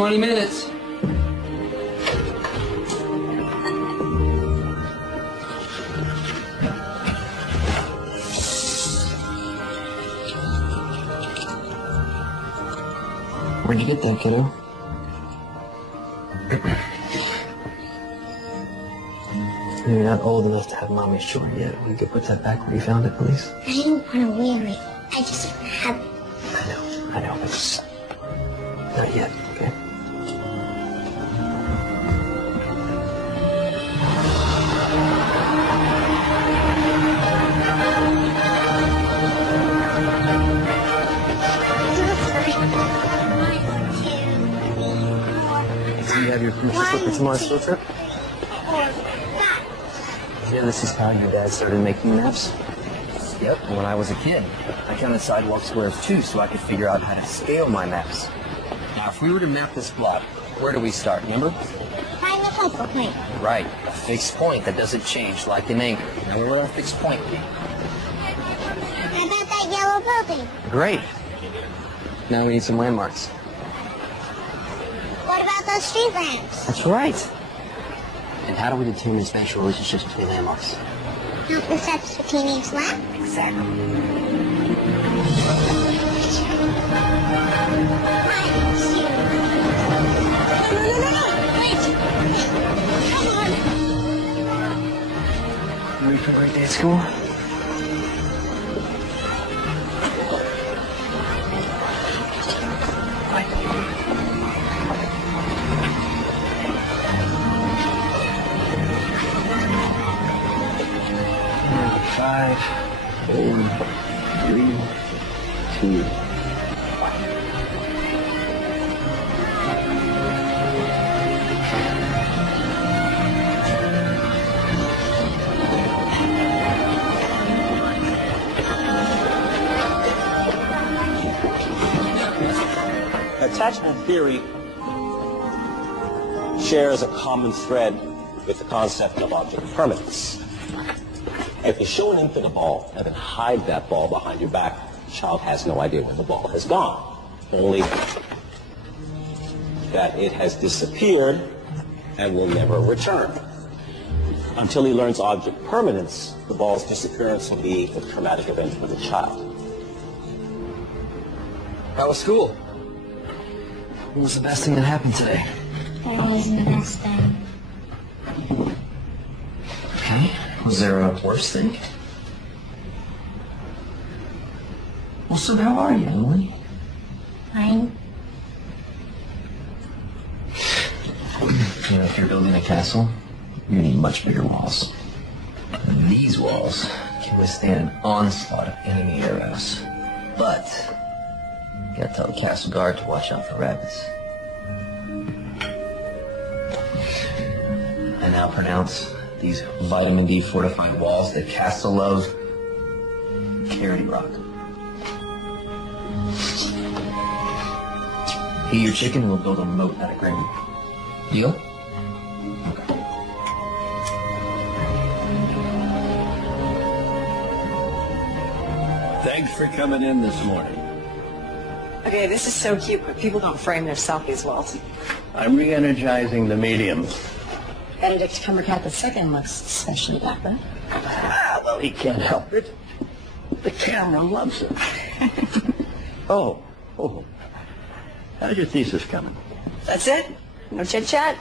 20 minutes. Where'd you get that, kiddo? You're not old enough to have mommy's short yet. You could put that back where you found it, please. I didn't want to wear it. I just want to have it. I know, but just not yet, okay? So you have your permission slip for tomorrow's field trip? Yeah, this is how your dad started making maps? Yep, when I was a kid. I counted sidewalk squares too so I could figure out how to scale my maps. Now, if we were to map this block, where do we start, remember? Find the focal point. Right, a fixed point that doesn't change, like an anchor. Now, where would our fixed point be? How about that yellow building? Great. Now we need some landmarks. What about those street lamps? That's right. And how do we determine spatial relationships between landmarks? Not the steps between each lamp? Exactly. You ready for a great day at school? Five, 4, 3, 2, 1. Attachment theory shares a common thread with the concept of object permanence. If you show an infant a ball and then hide that ball behind your back, the child has no idea where the ball has gone, only that it has disappeared and will never return. Until he learns object permanence, the ball's disappearance will be a traumatic event for the child. How was school? What was the best thing that happened today? That wasn't the best thing. Okay. Was there a worse thing? Well, so how are you, Emily? Fine. You know, if you're building a castle, you need much bigger walls. And these walls can withstand an onslaught of enemy arrows. But you gotta tell the castle guard to watch out for rabbits. I now pronounce these vitamin D fortified walls that castle loves Carrot Rock. Eat your chicken and we'll build a moat out of granite. Deal? Okay. Thanks for coming in this morning. Okay, this is so cute, but people don't frame their selfies well. I'm re-energizing the medium. Benedict Cumbercat II looks especially dapper. Ah, well, he can't help it. The camera loves it. Oh. How's your thesis coming? That's it? No chit-chat?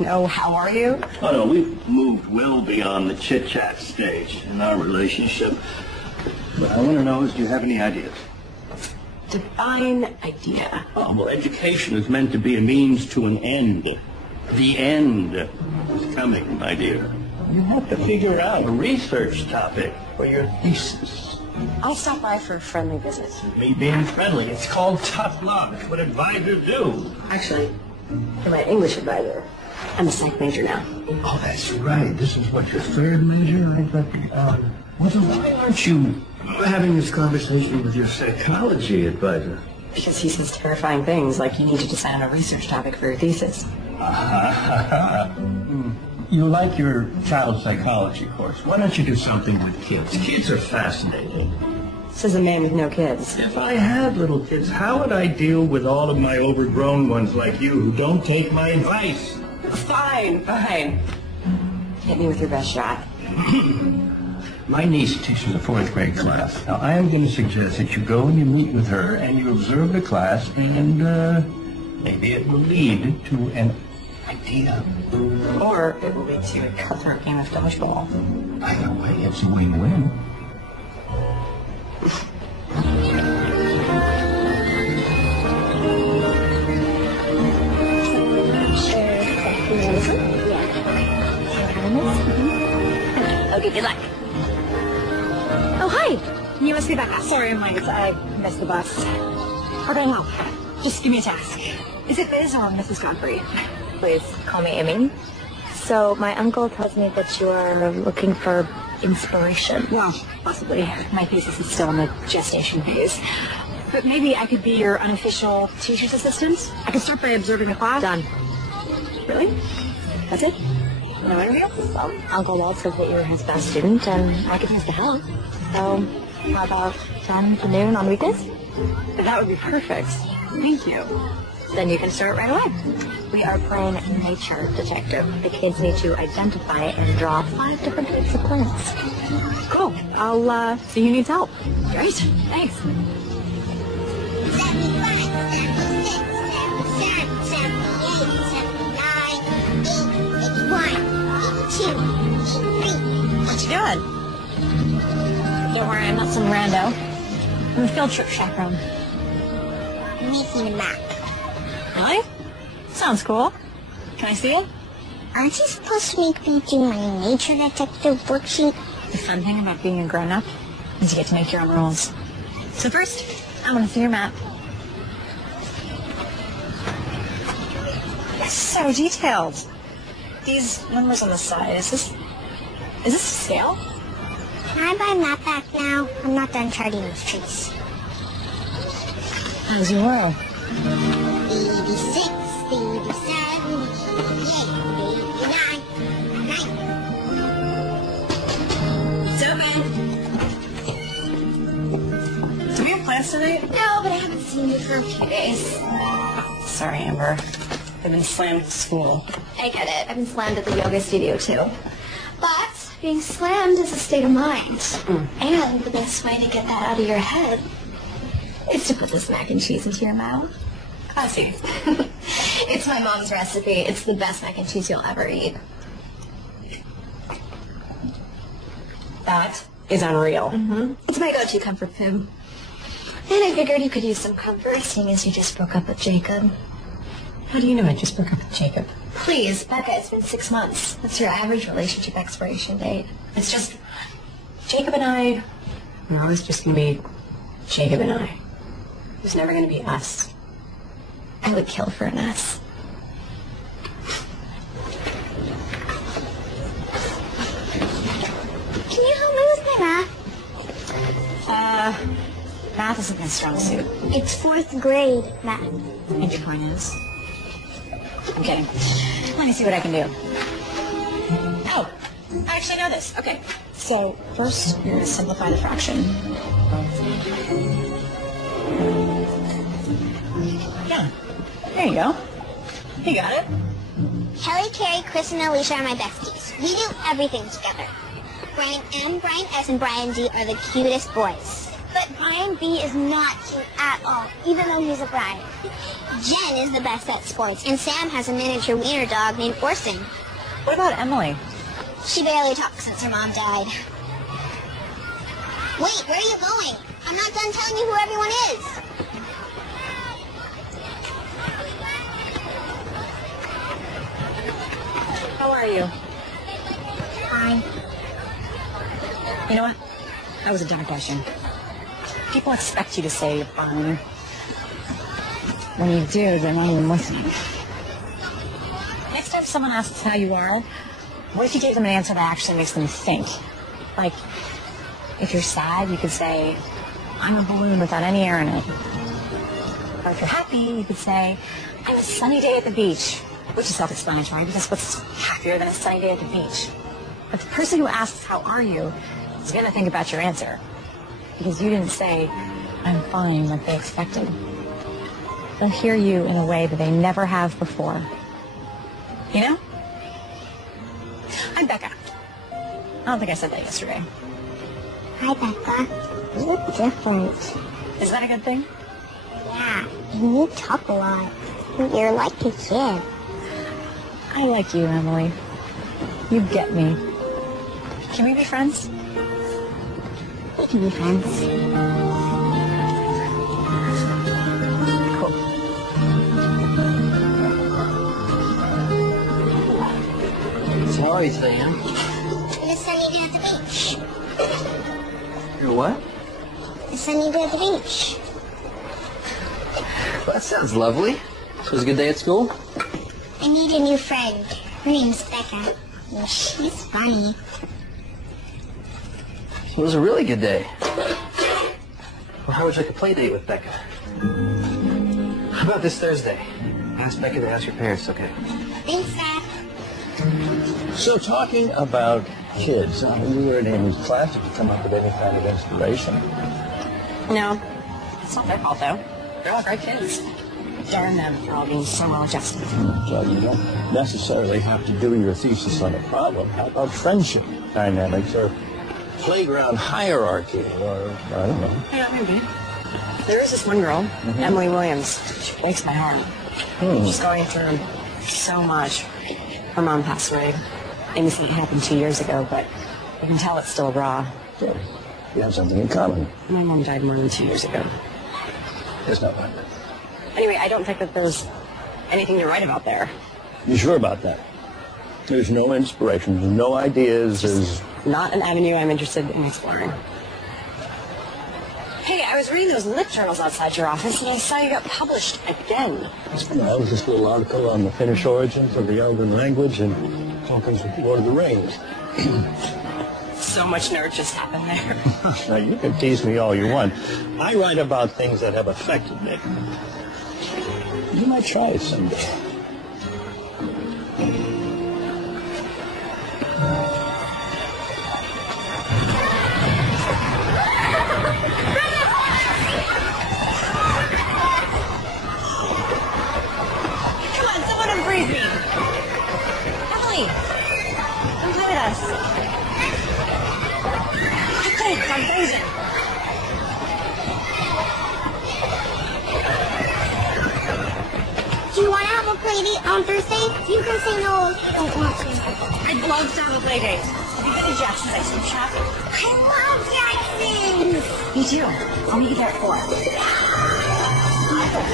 No, how are you? Oh, no, we've moved well beyond the chit-chat stage in our relationship. What I want to know is, do you have any ideas? Divine idea. Oh, well, education is meant to be a means to an end. The end is coming, my dear. You have to figure out a research topic for your thesis. I'll stop by for a friendly visit. Me being friendly, it's called tough luck. It's what advisors do. Actually, you're my English advisor. I'm a psych major now. Oh, that's right. This is what, your third major? I thought, well, then why aren't you having this conversation with your psychology advisor? Because he says terrifying things like you need to decide on a research topic for your thesis. You like your child psychology course. Why don't you do something with kids? Kids are fascinated. Says a man with no kids. If I had little kids, how would I deal with all of my overgrown ones like you who don't take my advice? Fine. Hit me with your best shot. My niece teaches a 4th grade class. Now, I am going to suggest that you go and you meet with her and you observe the class, and maybe it will lead to an idea. Or it will lead to a cutthroat game of dodgeball. Either way, it's a win-win. Okay, good luck. Oh, hi. You must be Becca. Sorry, I'm late. I missed the bus. How can I help? Just give me a task. Is it Ms. or Mrs. Godfrey? Please call me Amy. So my uncle tells me that you are looking for inspiration. Well, possibly. My thesis is still in the gestation phase. But maybe I could be your unofficial teacher's assistant. I could start by observing the class. Done. Really? That's it? No interview? Well, Uncle Walt says that you're his best student, and I could use the help. So how about 10 to noon on weekdays? That would be perfect. Thank you. Then you can start right away. We are playing nature detective. The kids need to identify and draw 5 different types of plants. Cool. I'll see who needs help. Great. Thanks. 75, 77, 78, 79, 80, 81, 82, 83. What you doing? Don't worry, I'm not some rando. I'm a field trip chaperone. I'm making a map. Really? Sounds cool. Can I see it? Aren't you supposed to make me do my nature detective worksheet? The fun thing about being a grown-up is you get to make your own rules. So first, I want to see your map. It's so detailed. These numbers on the side, is this a scale? Can I buy a map back now? I'm not done charting these trees. How's your world? 86, 87, 88, 89, 90. It's open. Do we have plans tonight? No, but I haven't seen you for a few days. Sorry, Amber. I've been slammed at school. I get it. I've been slammed at the yoga studio, too. But being slammed is a state of mind. And the best way to get that out of your head is to put this mac and cheese into your mouth. Classy. It's my mom's recipe. It's the best mac and cheese you'll ever eat. That is unreal. It's my go-to comfort food. And I figured you could use some comfort, seeing as you just broke up with Jacob. How do you know I just broke up with Jacob? Please, Becca, it's been 6 months. That's your average relationship expiration date. It's just Jacob and I are always just going to be Jacob and I. There's never going to be us. I would kill for an S. Can you help me with my math? Math isn't my strong suit. It's 4th grade math. And your point is? I'm kidding. Let me see what I can do. Oh, I actually know this. Okay. So first, you're going to simplify the fraction. Yeah. There you go. You got it. Kelly, Carrie, Chris, and Alicia are my besties. We do everything together. Brian M, Brian S, and Brian D are the cutest boys. But Brian B is not cute at all, even though he's a Brian. Jen is the best at sports, and Sam has a miniature wiener dog named Orson. What about Emily? She barely talks since her mom died. Wait, where are you going? I'm not done telling you who everyone is. How are you? Fine. You know what? That was a dumb question. People expect you to say you're fine. When you do, they're not even listening. Next time someone asks how you are, what if you gave them an answer that actually makes them think? Like, if you're sad, you could say, I'm a balloon without any air in it. Or if you're happy, you could say, I'm a sunny day at the beach. Which is self-explanatory, because what's happier than a sunny day at the beach? But the person who asks, how are you, is going to think about your answer. because you didn't say, I'm fine, like they expected. They'll hear you in a way that they never have before. You know? I'm Becca. I don't think I said that yesterday. Hi, Becca. You look different. Is that a good thing? Yeah, and you talk a lot. You're like a kid. I like you, Emily. You get me. Can we be friends? We can be friends. Cool. So how are you today, Em? It's a sunny day at the beach. What? A sunny day at the beach. Well, that sounds lovely. So it was a good day at school? I need a new friend. Her name's Becca. And she's funny. It was a really good day. Well, how would you like a play date with Becca? How about this Thursday? Ask Becca to ask your parents, okay? Thanks, Dad. So talking about kids, you were in Amy's class. Did you come up with any kind of inspiration? No. It's not their fault, though. They're all great kids. Darn them for all being so well adjusted. Well, you don't necessarily have to do your thesis on a problem. How about friendship dynamics or playground hierarchy or, I don't know. Yeah, maybe. There is this one girl, Emily Williams. She breaks my heart. She's going through so much. Her mom passed away. Amy said it happened 2 years ago, but you can tell it's still raw. Yeah, you have something in common. My mom died more than 2 years ago. There's no one. Anyway, I don't think that there's anything to write about there. You sure about that? There's no inspiration, there's no ideas, there's... Not an avenue I'm interested in exploring. Hey, I was reading those lit journals outside your office, and I saw you got published again. That was this little article on the Finnish origins of the Elven language and Tolkien's Lord of the Rings. So much nerd just happened there. Now, you can tease me all you want. I write about things that have affected me. You might try it someday. Come on, someone unfreeze me. Emily, come play with us. Quick, I'm freezing. Do you want to have a play date on Thursday? You can say no if you don't want to. I'd love to have a play date. Have you been to Jackson's ice cream shop? I love Jackson! Me too. I'll meet you there at 4.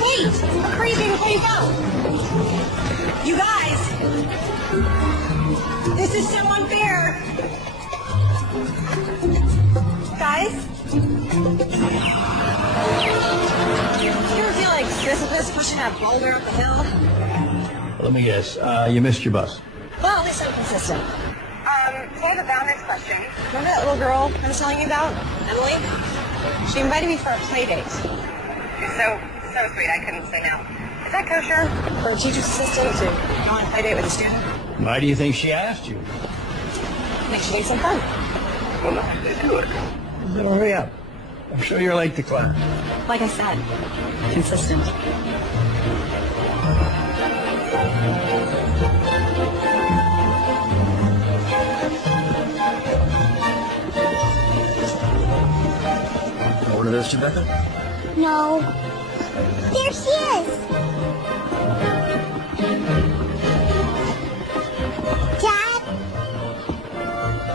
Wait! Crazy, before you go! You guys! This is so unfair! Guys? Do you ever feel like Sisyphus pushing that boulder up the hill? Let me guess, you missed your bus. Well, at least I'm consistent. So I have a boundaries question. Remember that little girl I was telling you about? Emily? She invited me for a play date. So sweet, I couldn't say no. Is that kosher? For a teacher's assistant to go on a play date with a student? Why do you think she asked you? I think she needs some fun. Well, no, they do it. Then hurry up. I'm sure you're late to class. Like I said, consistent. One of those two, Becca? No. There she is! Dad?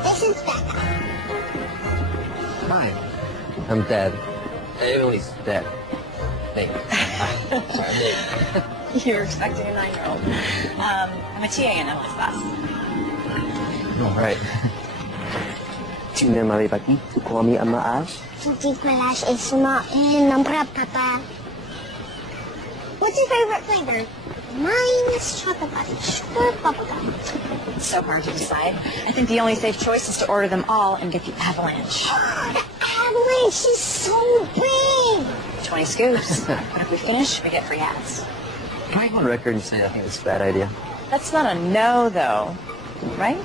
This is Becca. Hi. I'm Dad. Emily's dad. Nate. Sorry, Nate. You were expecting a 9-year-old. I'm a TA in Emily's class. All right. Tu m'aimes Baki? Tu call me Ash? Keep my lash is not in Papa. What's your favorite flavor? Mine is chocolate fudge or bubblegum. It's so hard to decide. I think the only safe choice is to order them all and get the avalanche. The avalanche is so big! 20 scoops. But if we finish, we get free hats. Can I go on record and say I think it's a bad idea? That's not a no, though. Right?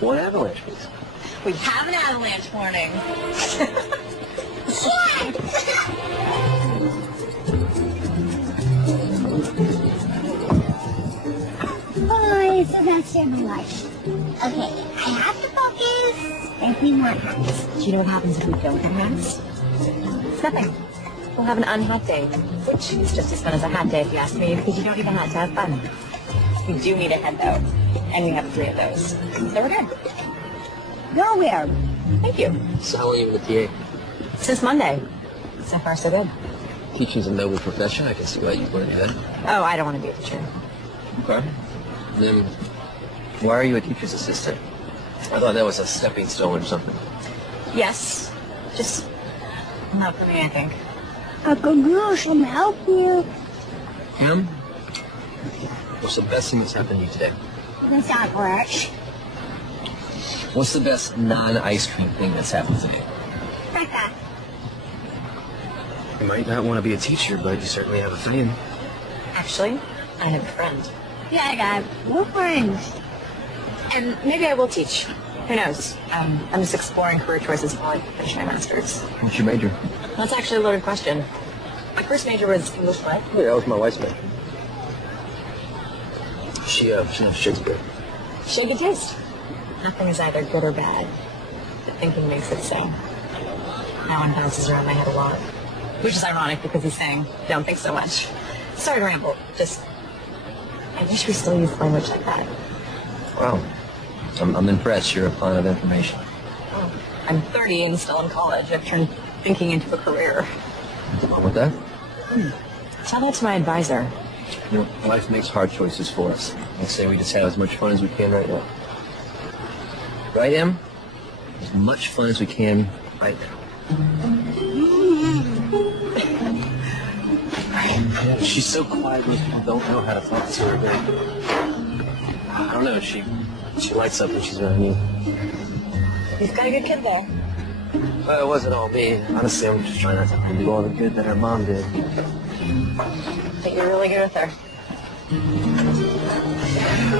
What avalanche, please? We have an avalanche warning. Oh, so that's your life. Okay, I have to focus. There'll be more hacks. Do you know what happens if we don't have hats? It's nothing. We'll have an unhat day, which is just as fun as a hat day if you ask me, because you don't need a hat to have fun. We do need a head, though, and we have 3 of those. So we're good. Nowhere. Thank you. So how long have you been a TA? Since Monday. So far, so good. Teaching's a noble profession. I can see why you want to do that. Oh, I don't want to be a teacher. Okay. Then, why are you a teacher's assistant? I thought that was a stepping stone or something. Yes. Just not for me, I think. Uncle Goose will help you. Em, what's the best thing that's happened to you today? This not work. What's the best non-ice cream thing that's happened today? Becca. You might not want to be a teacher, but you certainly have a fan. Actually, I have a friend. Yeah, I got no friends. And maybe I will teach. Who knows? I'm just exploring career choices while I finish my master's. What's your major? That's actually a loaded question. My first major was English lit. Yeah, that was my wife's major. She loves Shakespeare. She had good taste. Nothing is either good or bad. The thinking makes it so. That one bounces around my head a lot. Which is ironic because he's saying, don't think so much. Sorry to ramble. Just, I wish we still used language like that. Wow. I'm impressed. You're a font of information. Oh, I'm 30 and still in college. I've turned thinking into a career. What's wrong with that? Tell that to my advisor. You know, life makes hard choices for us. I say we just have as much fun as we can right now. Right, Em? As much fun as we can right now. Yeah, she's so quiet, most people don't know how to talk to her. But I don't know, she lights up when she's around you. You've got a good kid there. Well, it wasn't all me. Honestly, I'm just trying not to do all the good that her mom did. But you're really good with her.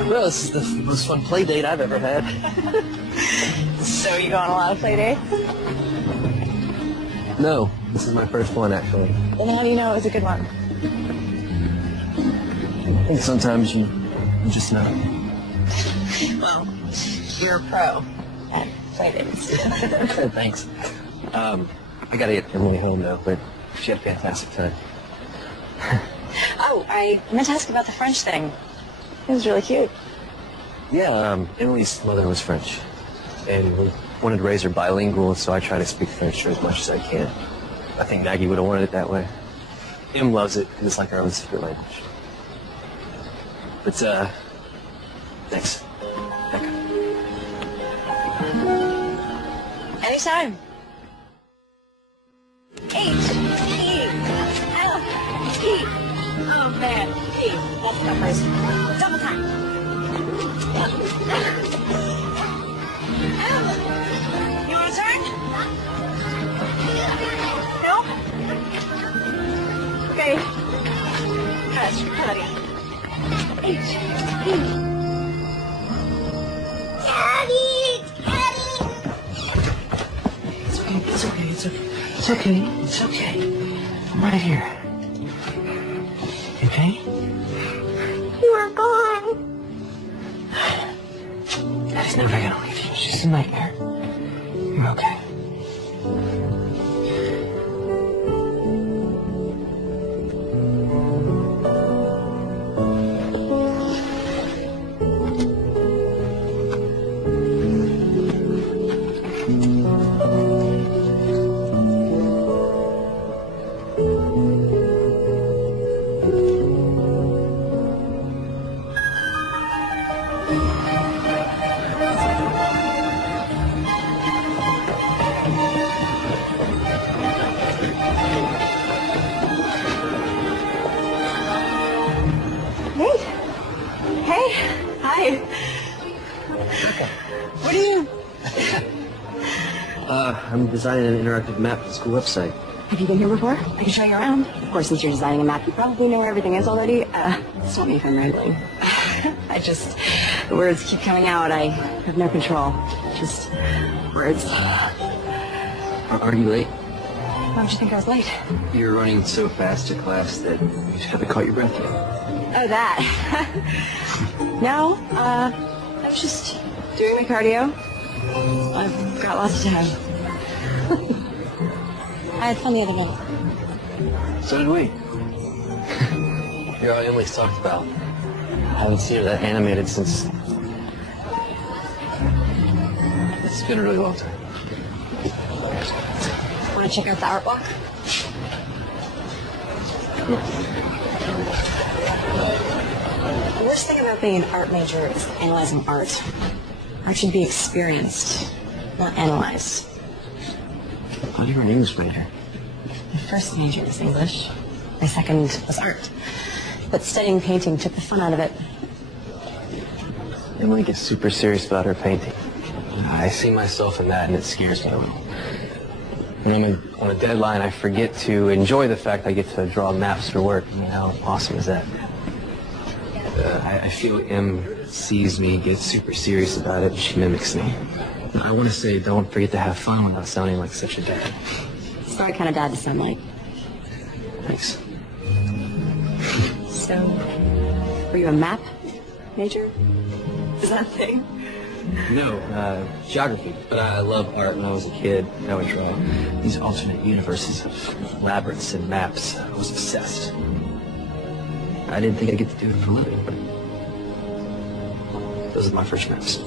Well, this is the most fun play date I've ever had. So you go on a lot of play dates? No, this is my first one, actually. Then how do you know it was a good one? I think sometimes you just know. Well, you're a pro at play dates. Thanks. I gotta get Emily home now, but she had a fantastic time. Oh, I meant to ask about the French thing. It was really cute. Yeah, Emily's mother was French, and we wanted to raise her bilingual, so I try to speak French to her as much as I can. I think Maggie would have wanted it that way. Em loves it, because it's like our own secret language. But, thanks. Becca. Anytime. H-E-L-P. Oh, man. P. That's the first. Double time. You want to turn? No? Okay. Try that again. H-E. It's okay. It's okay. I'm right here. You okay? You are gone. Daddy's never gonna leave you. It's just a nightmare. You're okay. I'm designing an interactive map for the school website. Have you been here before? I can show you around. Of course, since you're designing a map, you probably know where everything is already. Stop me if I'm rambling. I The words keep coming out. I have no control. Just words. Are you late? Why don't you think I was late? You were running so fast to class that you just haven't caught your breath yet. Oh, that. No, I was just doing my cardio. I've got lots to have. I had fun the other night. So did we. You're all Emily's talked about. I haven't seen her that animated since... It's been a really long time. Want to check out the art walk? The worst thing about being an art major is analyzing art. Art should be experienced, not analyzed. I thought you were an English major. My first major was English. My second was art. But studying painting took the fun out of it. Emily gets super serious about her painting. I see myself in that, and it scares me a little. When I'm on a deadline, I forget to enjoy the fact I get to draw maps for work. I mean, how awesome is that? I feel Em sees me, gets super serious about it, and she mimics me. I want to say don't forget to have fun without sounding like such a dad. It's the right kind of dad to sound like. Thanks. So, were you a map major? Is that a thing? No, geography. But I love art. When I was a kid, I would draw these alternate universes of labyrinths and maps. I was obsessed. I didn't think I'd get to do it for a living, but those are my first maps.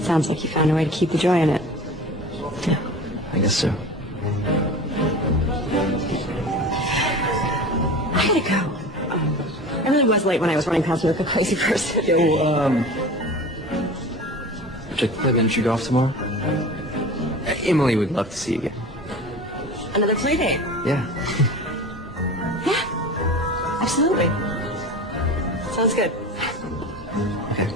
Sounds like you found a way to keep the joy in it. Yeah, I guess so. I gotta go. I really was late when I was running past you like a crazy person. Would you like to play miniature golf tomorrow? Emily would love to see you again. Another play date? Yeah. Yeah, absolutely. Sounds good. Okay.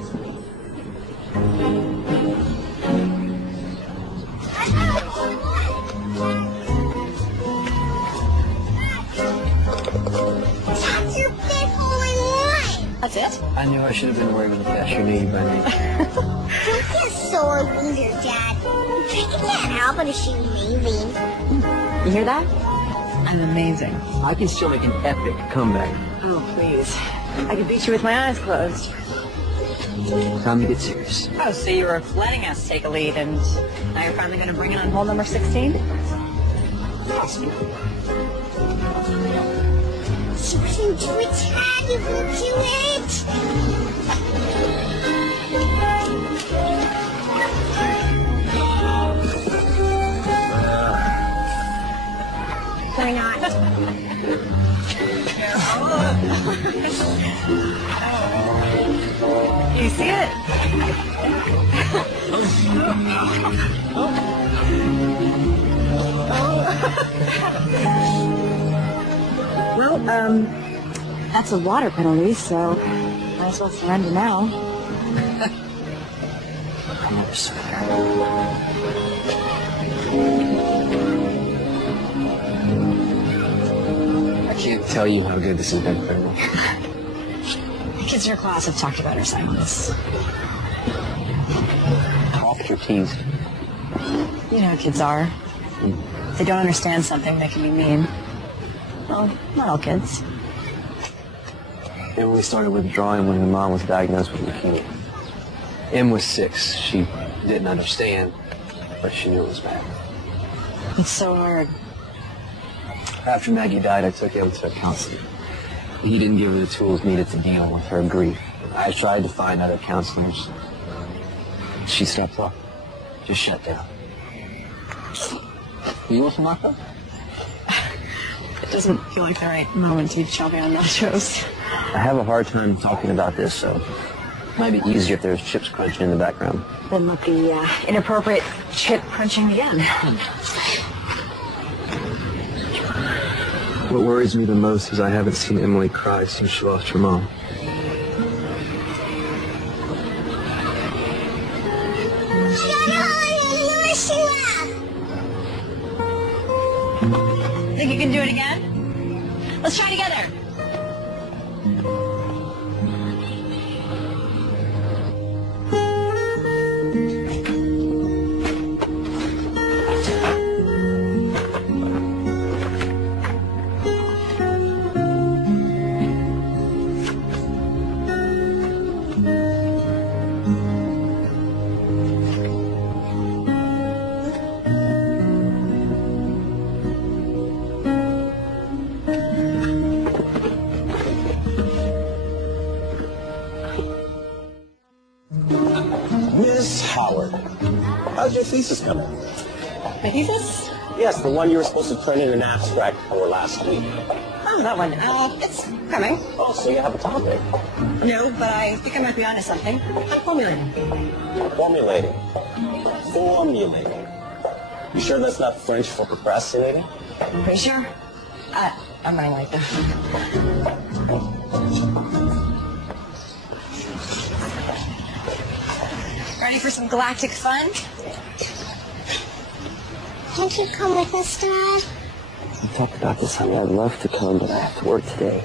That's your fifth hole in one. That's it? I knew I should have been worried when the cashier knew you by name. Don't be a sore loser, Dad. You can't help but she's amazing. You hear that? I'm amazing. I can still make an epic comeback. Oh, please. I could beat you with my eyes closed. Time to get serious. Oh, so you were letting us take a lead, and now you're finally going to bring it on hole number 16? Possible. She wasn't too Dad. You will do it. Why not? You see it? Well, that's a water penalty, so might as well surrender now. I never surrender. I can't tell you how good this has been for me. The kids in your class have talked about our silence. How often you're teased? You know how kids are. If they don't understand something, they can be mean. Well, not all kids. Emily started withdrawing when her mom was diagnosed with leukemia. Em was 6. She didn't understand, but she knew it was bad. It's so hard. After Maggie died, I took Em to a counselor. He didn't give her the tools needed to deal with her grief. I tried to find other counselors. She stopped talking. Just shut down. You listen like that? It doesn't feel like the right moment to be chopping on nachos. I have a hard time talking about this, so it might be easier if there's chips crunching in the background. Then let the inappropriate chip crunching begin. What worries me the most is I haven't seen Emily cry since she lost her mom. Think you can do it again? Let's try together. thesis coming? My thesis? Yes, the one you were supposed to turn in an abstract for last week. Oh, that one. It's coming. Oh, so you have a topic. No, but I think I might be onto something. I'm formulating. Formulating. Formulating. You sure that's not French for procrastinating? Pretty sure. I'm running late though. Ready for some galactic fun? Can't you come with us, Dad? We talked about this, honey. I'd love to come, but I have to work today.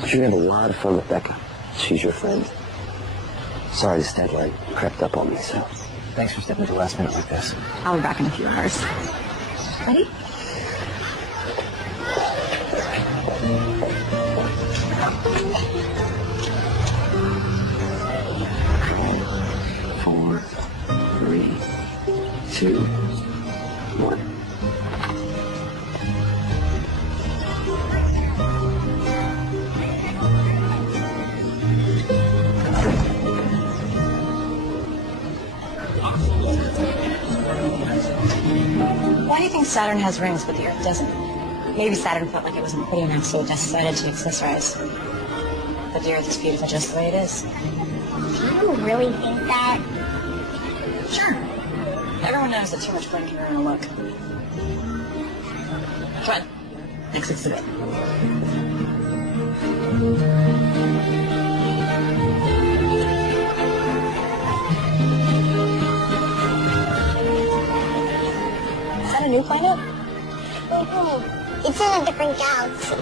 But you're going to have a lot of fun with Becca. She's your friend. Sorry this deadline crept up on me, so thanks for stepping at the last minute like this. I'll be back in a few hours. Ready? Four, three, two, one. Why do you think Saturn has rings but the Earth doesn't? Maybe Saturn felt like it wasn't pretty enough, so it decided to accessorize. But the Earth is beautiful just the way it is. Do you really think that? Sure. Everyone knows that too much fun can ruin a look. Come on. Next exhibit. Is that a new planet? Mm-hmm. It's in a different galaxy.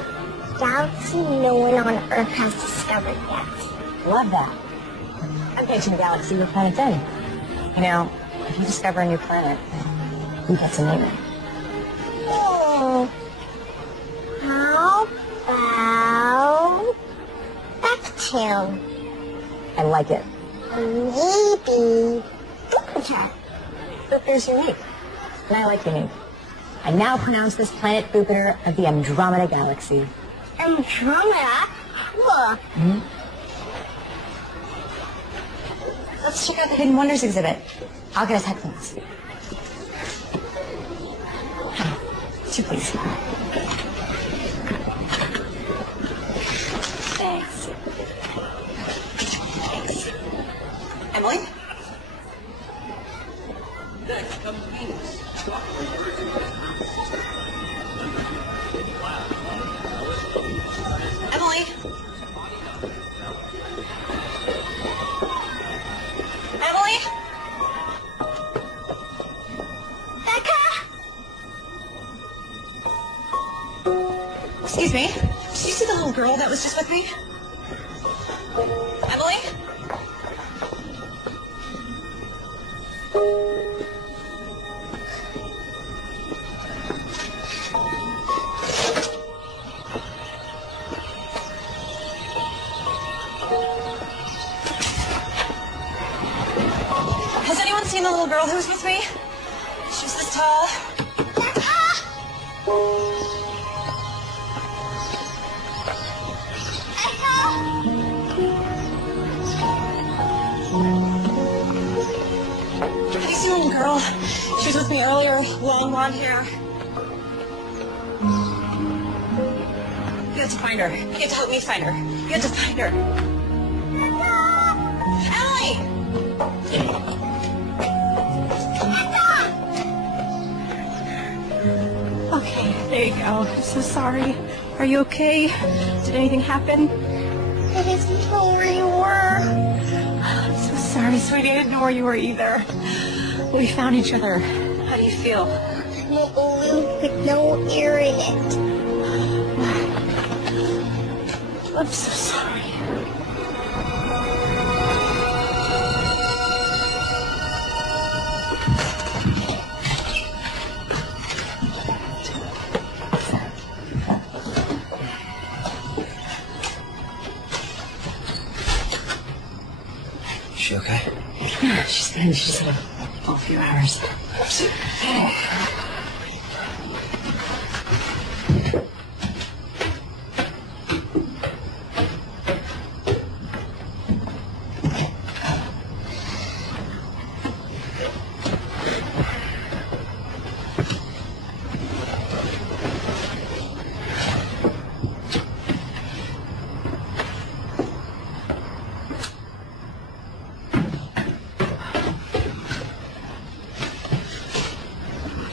Galaxy no one on Earth has discovered yet. Love that. I'm painting the galaxy your planet's in. You know, if you discover a new planet, who gets a name it? How about Neptune? I like it. Maybe Jupiter. Jupiter's unique. And I like unique. I now pronounce this planet Jupiter of the Andromeda Galaxy. Andromeda? Cool. Let's check out the Hidden Wonders exhibit. I'll get us headphones. Two, please. Thanks. Thanks. Emily? Emily? Emily? Becca? Excuse me. Did you see the little girl that was just with me? Emily? Has anyone seen the little girl who was with me? She was this tall. Have you seen the little girl? She was with me earlier, long blonde hair. You have to find her. You have to help me find her. You have to find her. Emily! Okay, there you go. I'm so sorry. Are you okay? Did anything happen? I didn't know where you were. I'm so sorry, sweetie. I didn't know where you were either. We found each other. How do you feel? I'm a balloon with no air in it. I'm so sorry. Is she okay? Yeah, she's fine. She just had a few hours.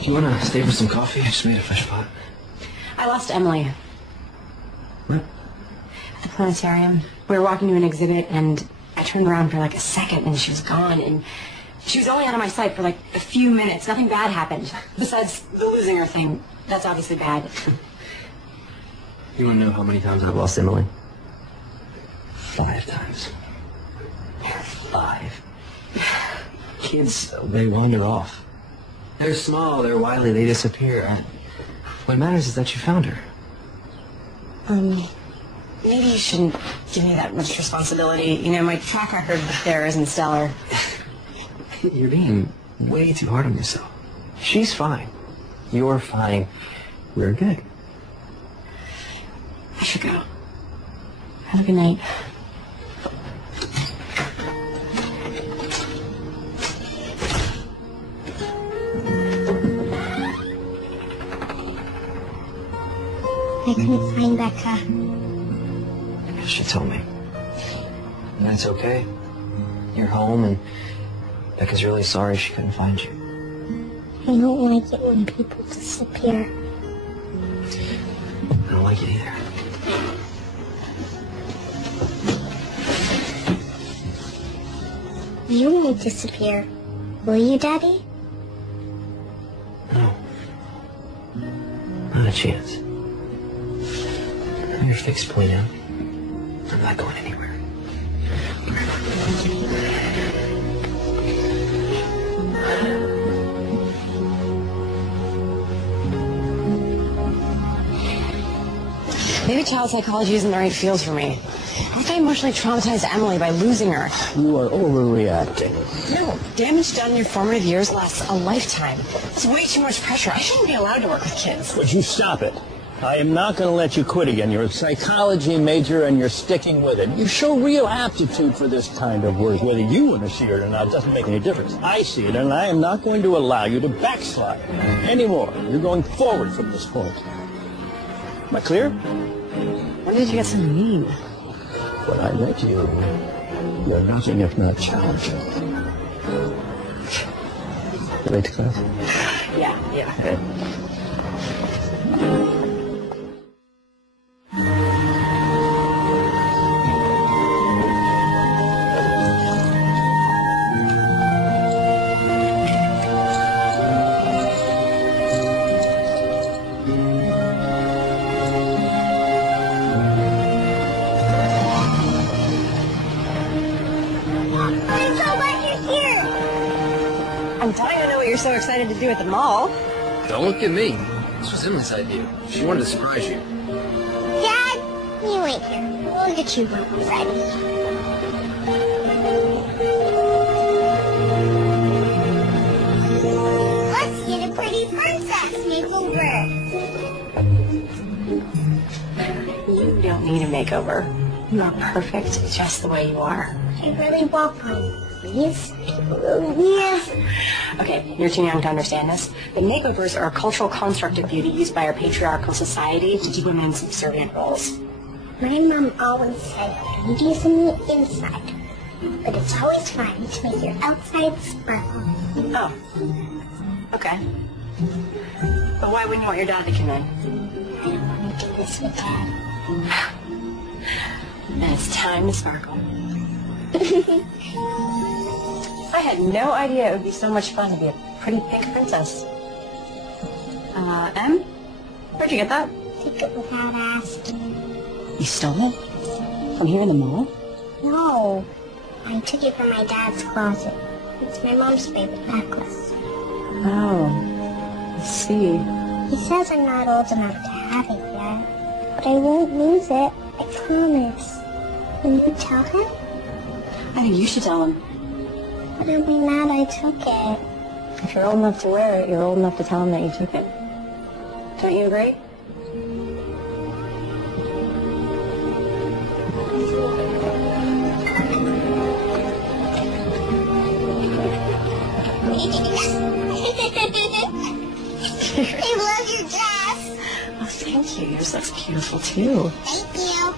you want to stay for some coffee? I just made a fresh pot. I lost Emily. What? At the planetarium. We were walking to an exhibit, and I turned around for like a second, and she was gone, and she was only out of my sight for like a few minutes. Nothing bad happened. Besides the losing her thing. That's obviously bad. You want to know how many times I've lost Emily? 5 times. 5. Kids, they wander off. They're small, they're wily, they disappear. What matters is that you found her. Maybe you shouldn't give me that much responsibility. You know, my track record there isn't stellar. You're being way too hard on yourself. She's fine. You're fine. We're good. I should go. Have a good night. I couldn't find Becca. She told me. And that's okay. You're home, and Becca's really sorry she couldn't find you. I don't like it when people disappear. I don't like it either. You won't disappear, will you, Daddy? No. Not a chance. You're a fixed point out. I'm not going anywhere. Maybe child psychology isn't the right field for me. How if I emotionally traumatized Emily by losing her? You are overreacting. No, damage done in your formative years lasts a lifetime. It's way too much pressure. I shouldn't be allowed to work with kids. Would you stop it? I am not going to let you quit again. You're a psychology major and you're sticking with it. You show real aptitude for this kind of work. Whether you want to see it or not doesn't make any difference. I see it, and I am not going to allow you to backslide anymore. You're going forward from this point. Am I clear? When did you get so mean? When I met you, you're nothing if not challenging. You late to class? Yeah. Okay. I'm dying to know what you're so excited to do at the mall. Don't look at me. This was Emily's idea. She wanted to surprise you. Dad, you wait here. We'll get you when we're ready. Let's get a pretty princess makeover. You don't need a makeover. You are perfect just the way you are. I really want one. Please? Yes. Okay, you're too young to understand this, but makeovers are a cultural construct of beauty used by our patriarchal society to keep women in subservient roles. My mom always said beauty is in the inside, but it's always fine to make your outside sparkle. Oh. Okay. But why wouldn't you want your dad to come in? I don't want to do this with Dad. And it's time to sparkle. I had no idea it would be so much fun to be a pretty pink princess. Em? Where'd you get that? Take it without asking. You stole it? From here in the mall? No. I took it from my dad's closet. It's my mom's favorite necklace. Oh. I see. He says I'm not old enough to have it yet, but I won't lose it. I promise. Will you tell him? I think you should tell him. But he'll be mad I took it. If you're old enough to wear it, you're old enough to tell him that you took it. Don't you agree? I love your dress. Oh, thank you. Yours looks beautiful, too. Thank you.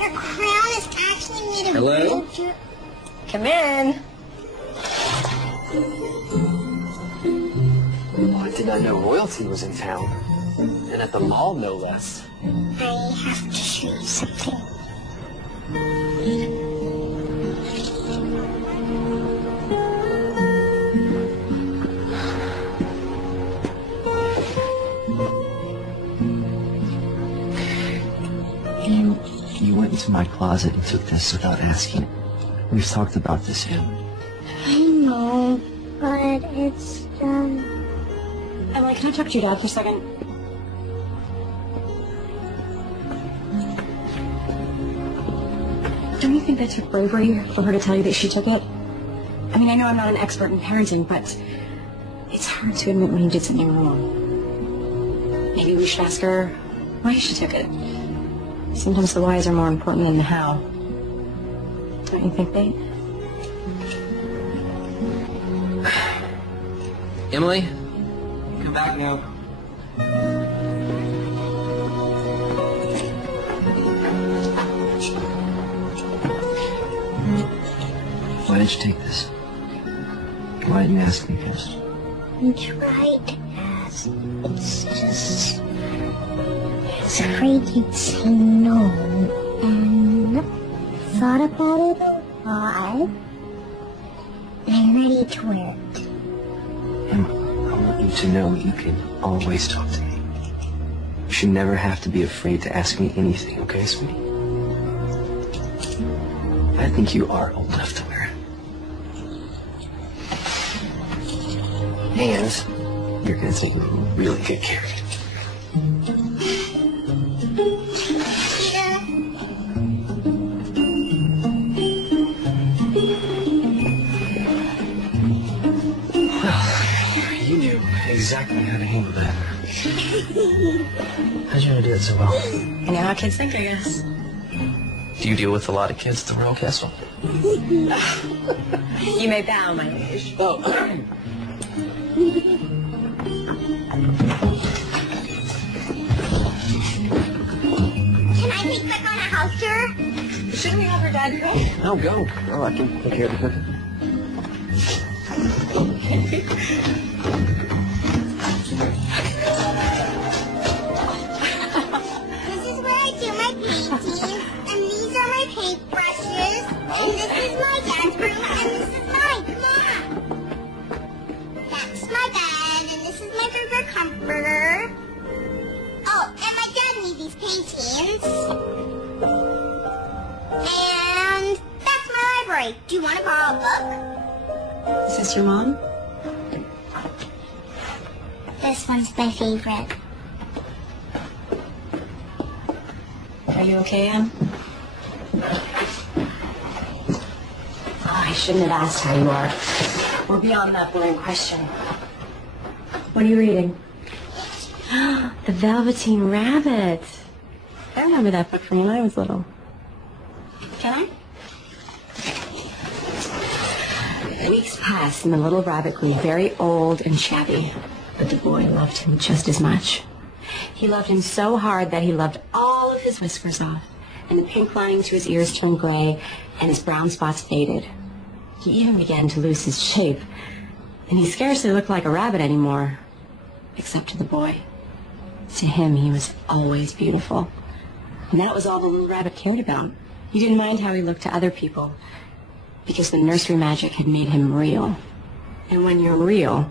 Your crown is actually made of Hello? real jewelry. Come in. What did not know royalty was in town. And at the mall, no less. I have to show you something. You went into my closet and took this without asking. We've talked about this, Em. I know, but it's Emily, can I talk to your dad for a second? Don't you think that took bravery for her to tell you that she took it? I mean, I know I'm not an expert in parenting, but it's hard to admit when you did something wrong. Maybe we should ask her why she took it. Sometimes the whys are more important than the how. Don't you think, babe? Emily? Come back now. Why did you take this? Why didn't you ask me first? I tried to ask. It's afraid you'd say no. And thought about it a lot. And I'm ready to wear it. And I want you to know you can always talk to me. You should never have to be afraid to ask me anything, okay, sweetie? I think you are old enough to wear it. And you're going to take really good care of it. You knew exactly how to handle that. How'd you know to do it so well? I know how kids think, I guess. Do you deal with a lot of kids at the Royal Castle? You may bow, my age. Oh. Can I take back on a house tour? Shouldn't we have her dad go? No, go. Oh, I can take care of the cooking. This is where I do my paintings, and these are my paintbrushes, and this is my dad's room, and this is mine. Come on. That's my bed, and this is my favorite comforter. Oh, and my dad made these paintings. And that's my library. Do you want to borrow a book? Is this your mom? This one's my favorite. Are you okay, Em? Oh, I shouldn't have asked how you are. We're beyond that boring question. What are you reading? The Velveteen Rabbit. I remember that book from when I was little. Can I? Weeks passed and the little rabbit grew very old and shabby. But the boy loved him just as much. He loved him so hard that he loved all of his whiskers off, and the pink lining to his ears turned gray, and his brown spots faded. He even began to lose his shape, and he scarcely looked like a rabbit anymore, except to the boy. To him, he was always beautiful. And that was all the little rabbit cared about. He didn't mind how he looked to other people, because the nursery magic had made him real. And when you're real,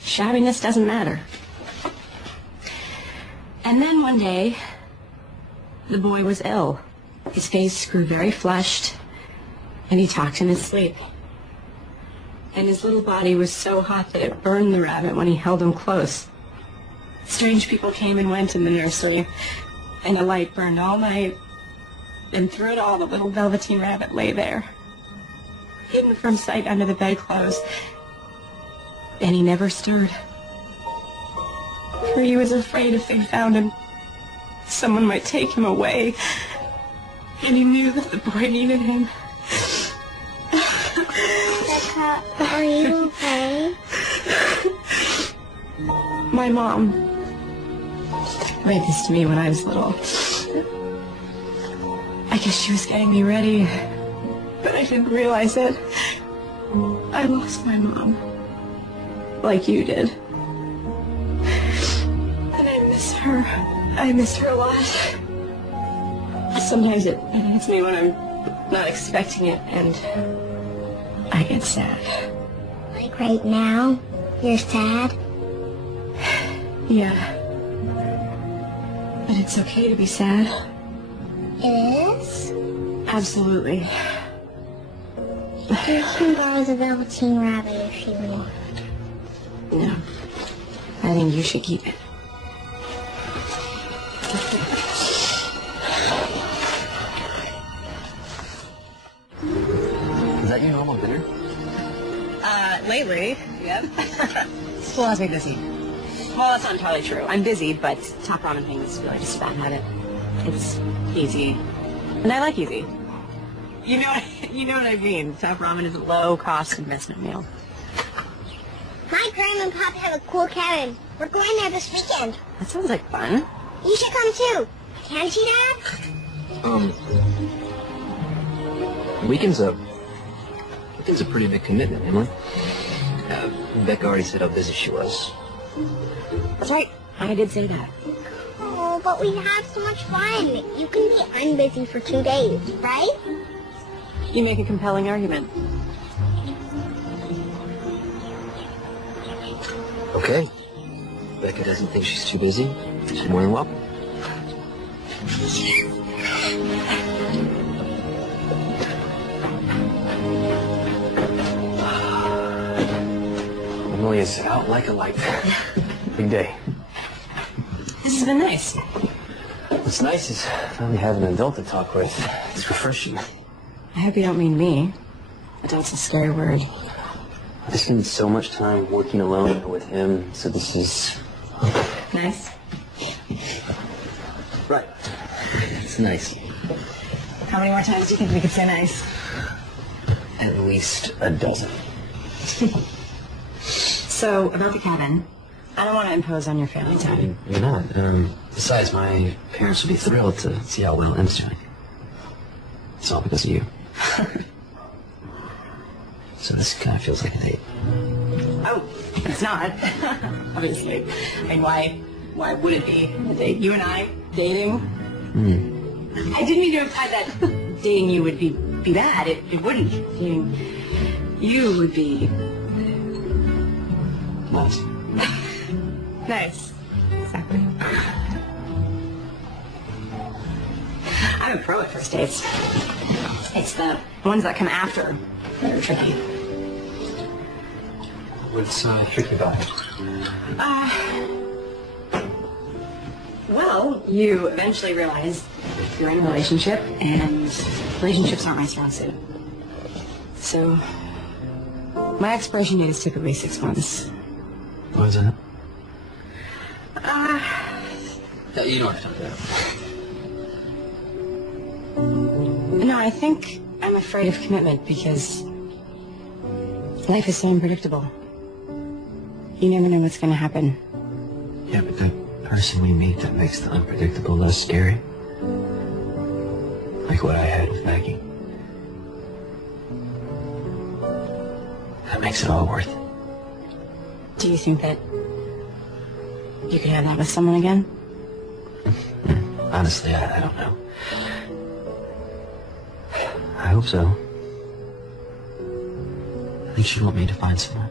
shabbiness doesn't matter. And then one day, the boy was ill. His face grew very flushed, and he talked in his sleep. And his little body was so hot that it burned the rabbit when he held him close. Strange people came and went in the nursery, and a light burned all night, and through it all the little Velveteen Rabbit lay there, hidden from sight under the bedclothes, and he never stirred. For he was afraid if they found him, someone might take him away, and he knew that the boy needed him. Becca, are you okay? My mom read this to me when I was little. I guess she was getting me ready, but I didn't realize it. I lost my mom, like you did. her. I miss her a lot. Sometimes it hits me when I'm not expecting it, and I get sad. Like right now? You're sad? Yeah. But it's okay to be sad. It is? Absolutely. You can borrow the Velveteen Rabbit if you want. No. I think you should keep it. Is that your normal dinner? Lately, yep. School has me busy. Well, that's not entirely true. I'm busy, but top ramen thing is really just a bad habit. It's easy. And I like easy. You know what I mean. Top ramen is a low-cost investment meal. My grandma and papa have a cool cabin. We're going there this weekend. That sounds like fun. You should come too. Can't you, Dad? Weekend's a pretty big commitment, Emily. Becca already said how busy she was. That's right. I did say that. Oh, but we have so much fun. You can be unbusy for 2 days, right? You make a compelling argument. Okay. Becca doesn't think she's too busy. She's more than welcome. Emily is out like a light. Big day. This has been nice. What's nice is finally having an adult to talk with. It's refreshing. I hope you don't mean me. Adult's a scary word. I spend so much time working alone with him, so this is... Nice. Right. It's nice. How many more times do you think we could say nice? At least a dozen. So, about the cabin, I don't want to impose on your family time. You're not. Besides, my parents would be thrilled to see how well Em's doing. It's all because of you. So this kind of feels like a date. Oh, it's not. Obviously. I mean, why would it be a date? You and I dating? I didn't mean to imply that dating you would be bad. It wouldn't. Dating you would be... Nice. Nice. Exactly. I'm a pro at first dates. It's the ones that come after that are tricky. What's tricky about it? Well, you eventually realize you're in a relationship, and relationships aren't my strong suit. So, my expiration date is typically 6 months. What is that? You don't have to talk about. No, I think I'm afraid of commitment because life is so unpredictable. You never know what's going to happen. Yeah, but the person we meet that makes the unpredictable less scary. Like what I had with Maggie. That makes it all worth it. Do you think that you could have that with someone again? Honestly, I don't know. I hope so. I think she'd want me to find someone.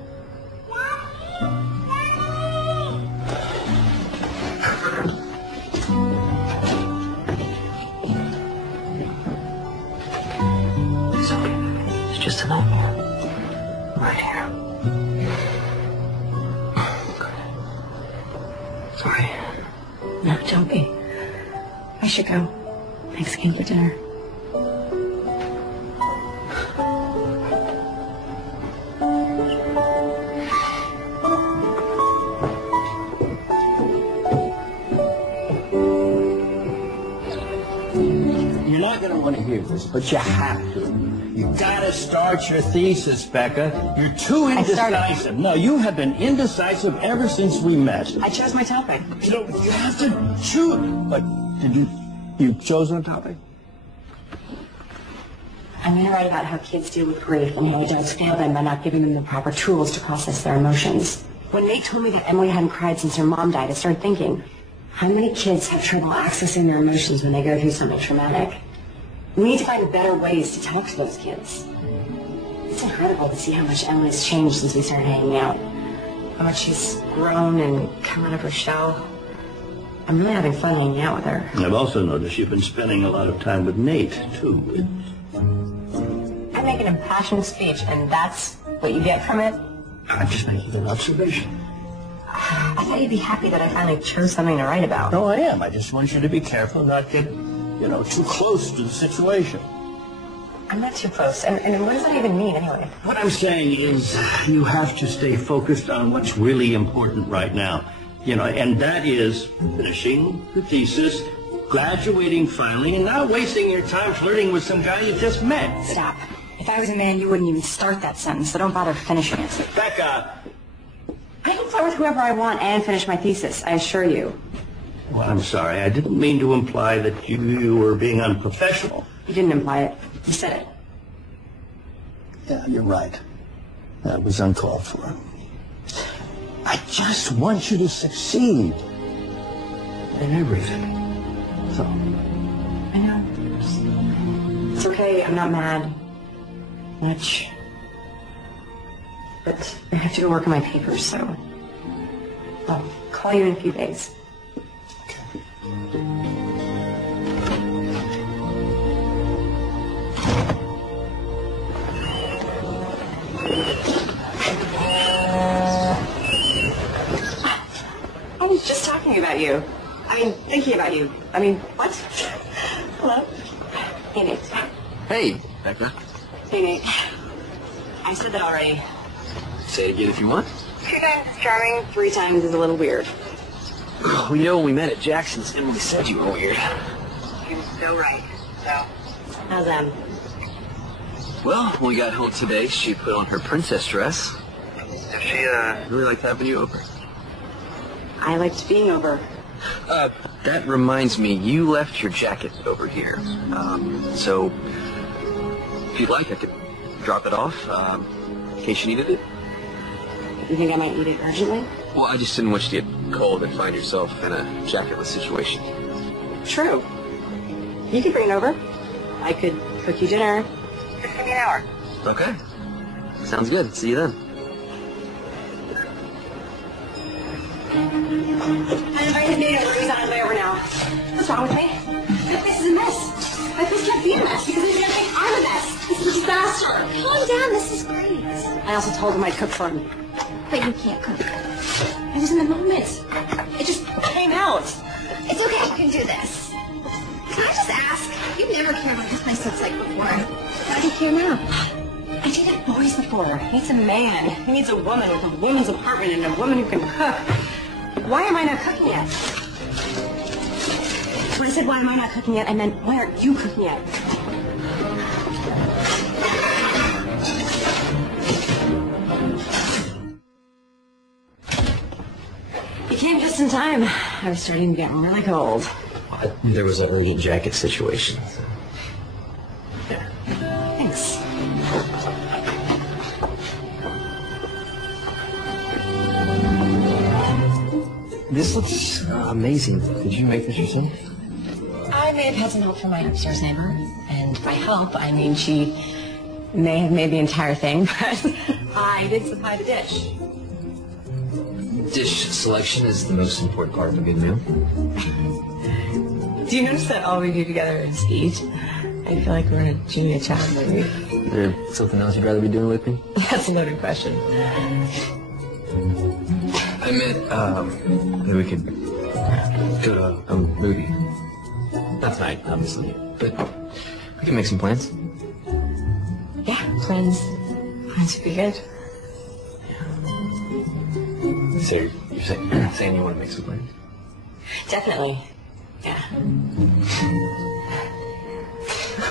So, it's just a nightmare. Right here. Sorry. No, don't be. I should go. Mexican for dinner. You're not going to want to hear this, but you have to. You gotta start your thesis, Becca. You're too indecisive. No, you have been indecisive ever since we met. I chose my topic. You have to choose. But did you chose a topic? I'm going to write about how kids deal with grief and how adults fail them by not giving them the proper tools to process their emotions. When Nate told me that Emily hadn't cried since her mom died, I started thinking, How many kids have trouble accessing their emotions when they go through something traumatic? We need to find better ways to talk to those kids. It's incredible to see how much Emily's changed since we started hanging out. How much she's grown and come out of her shell. I'm really having fun hanging out with her. I've also noticed you've been spending a lot of time with Nate, too. I make an impassioned speech, and that's what you get from it? I'm just making an observation. I thought you'd be happy that I finally chose something to write about. No, I am. I just want you to be careful, not get, too close to the situation. I'm not too close. And what does that even mean, anyway? What I'm saying is you have to stay focused on what's really important right now. And that is finishing the thesis, graduating finally, and not wasting your time flirting with some guy you just met. Stop. If I was a man, you wouldn't even start that sentence, so don't bother finishing it. Becca! I can flirt with whoever I want and finish my thesis, I assure you. Well, I'm sorry. I didn't mean to imply that you were being unprofessional. You didn't imply it. You said it. Yeah, you're right. That was uncalled for. I just want you to succeed in everything. So. I know. It's okay. I'm not mad. Much. But I have to go work on my papers, so I'll call you in a few days. I was just talking about you. Thinking about you. What? Hello? Hey, Nate. Hey, Becca. Hey, Nate. I said that already. Say it again if you want. 2 times is charming, 3 times is a little weird. Well, when we met at Jackson's, Emily said you were weird. He was so right. So, how's them? Well, when we got home today, she put on her princess dress. She, really liked having you over. I liked being over. That reminds me, you left your jacket over here. So, if you'd like, I could drop it off, in case you needed it. You think I might need it urgently? Well, I just didn't want you to get cold and find yourself in a jacketless situation. True. You could bring it over. I could cook you dinner. Just give me an hour. Okay. Sounds good. See you then. I invited Nate over. He's on his way over now. What's wrong with me? My place is a mess. My place can't be a mess because there's nothing. I'm a mess. This is a disaster. Calm down, this is great. I also told him I'd cook for him. But you can't cook. I was in the moment. It just came out. It's okay, you can do this. Can I just ask? You've never cared what this place looks like before. Why do you care now? I dated boys before. He needs a man. He needs a woman with a woman's apartment and a woman who can cook. Why am I not cooking yet? When I said why am I not cooking yet, I meant why aren't you cooking yet? You came just in time. I was starting to get really cold. There was an urgent jacket situation. There. Thanks. This looks amazing. Did you make this yourself? I may have had some help from my upstairs neighbor, and by help, I mean she may have made the entire thing, but I did supply the dish. Dish selection is the most important part of a good meal. Do you notice that all we do together is eat? I feel like we're in a Julia Child movie. Is there something else you'd rather be doing with me? That's a loaded question. I meant, that we could go to a movie. Not tonight, obviously, but we can make some plans. Yeah, plans would be good. So you're saying you want to make some plans? Definitely. Yeah.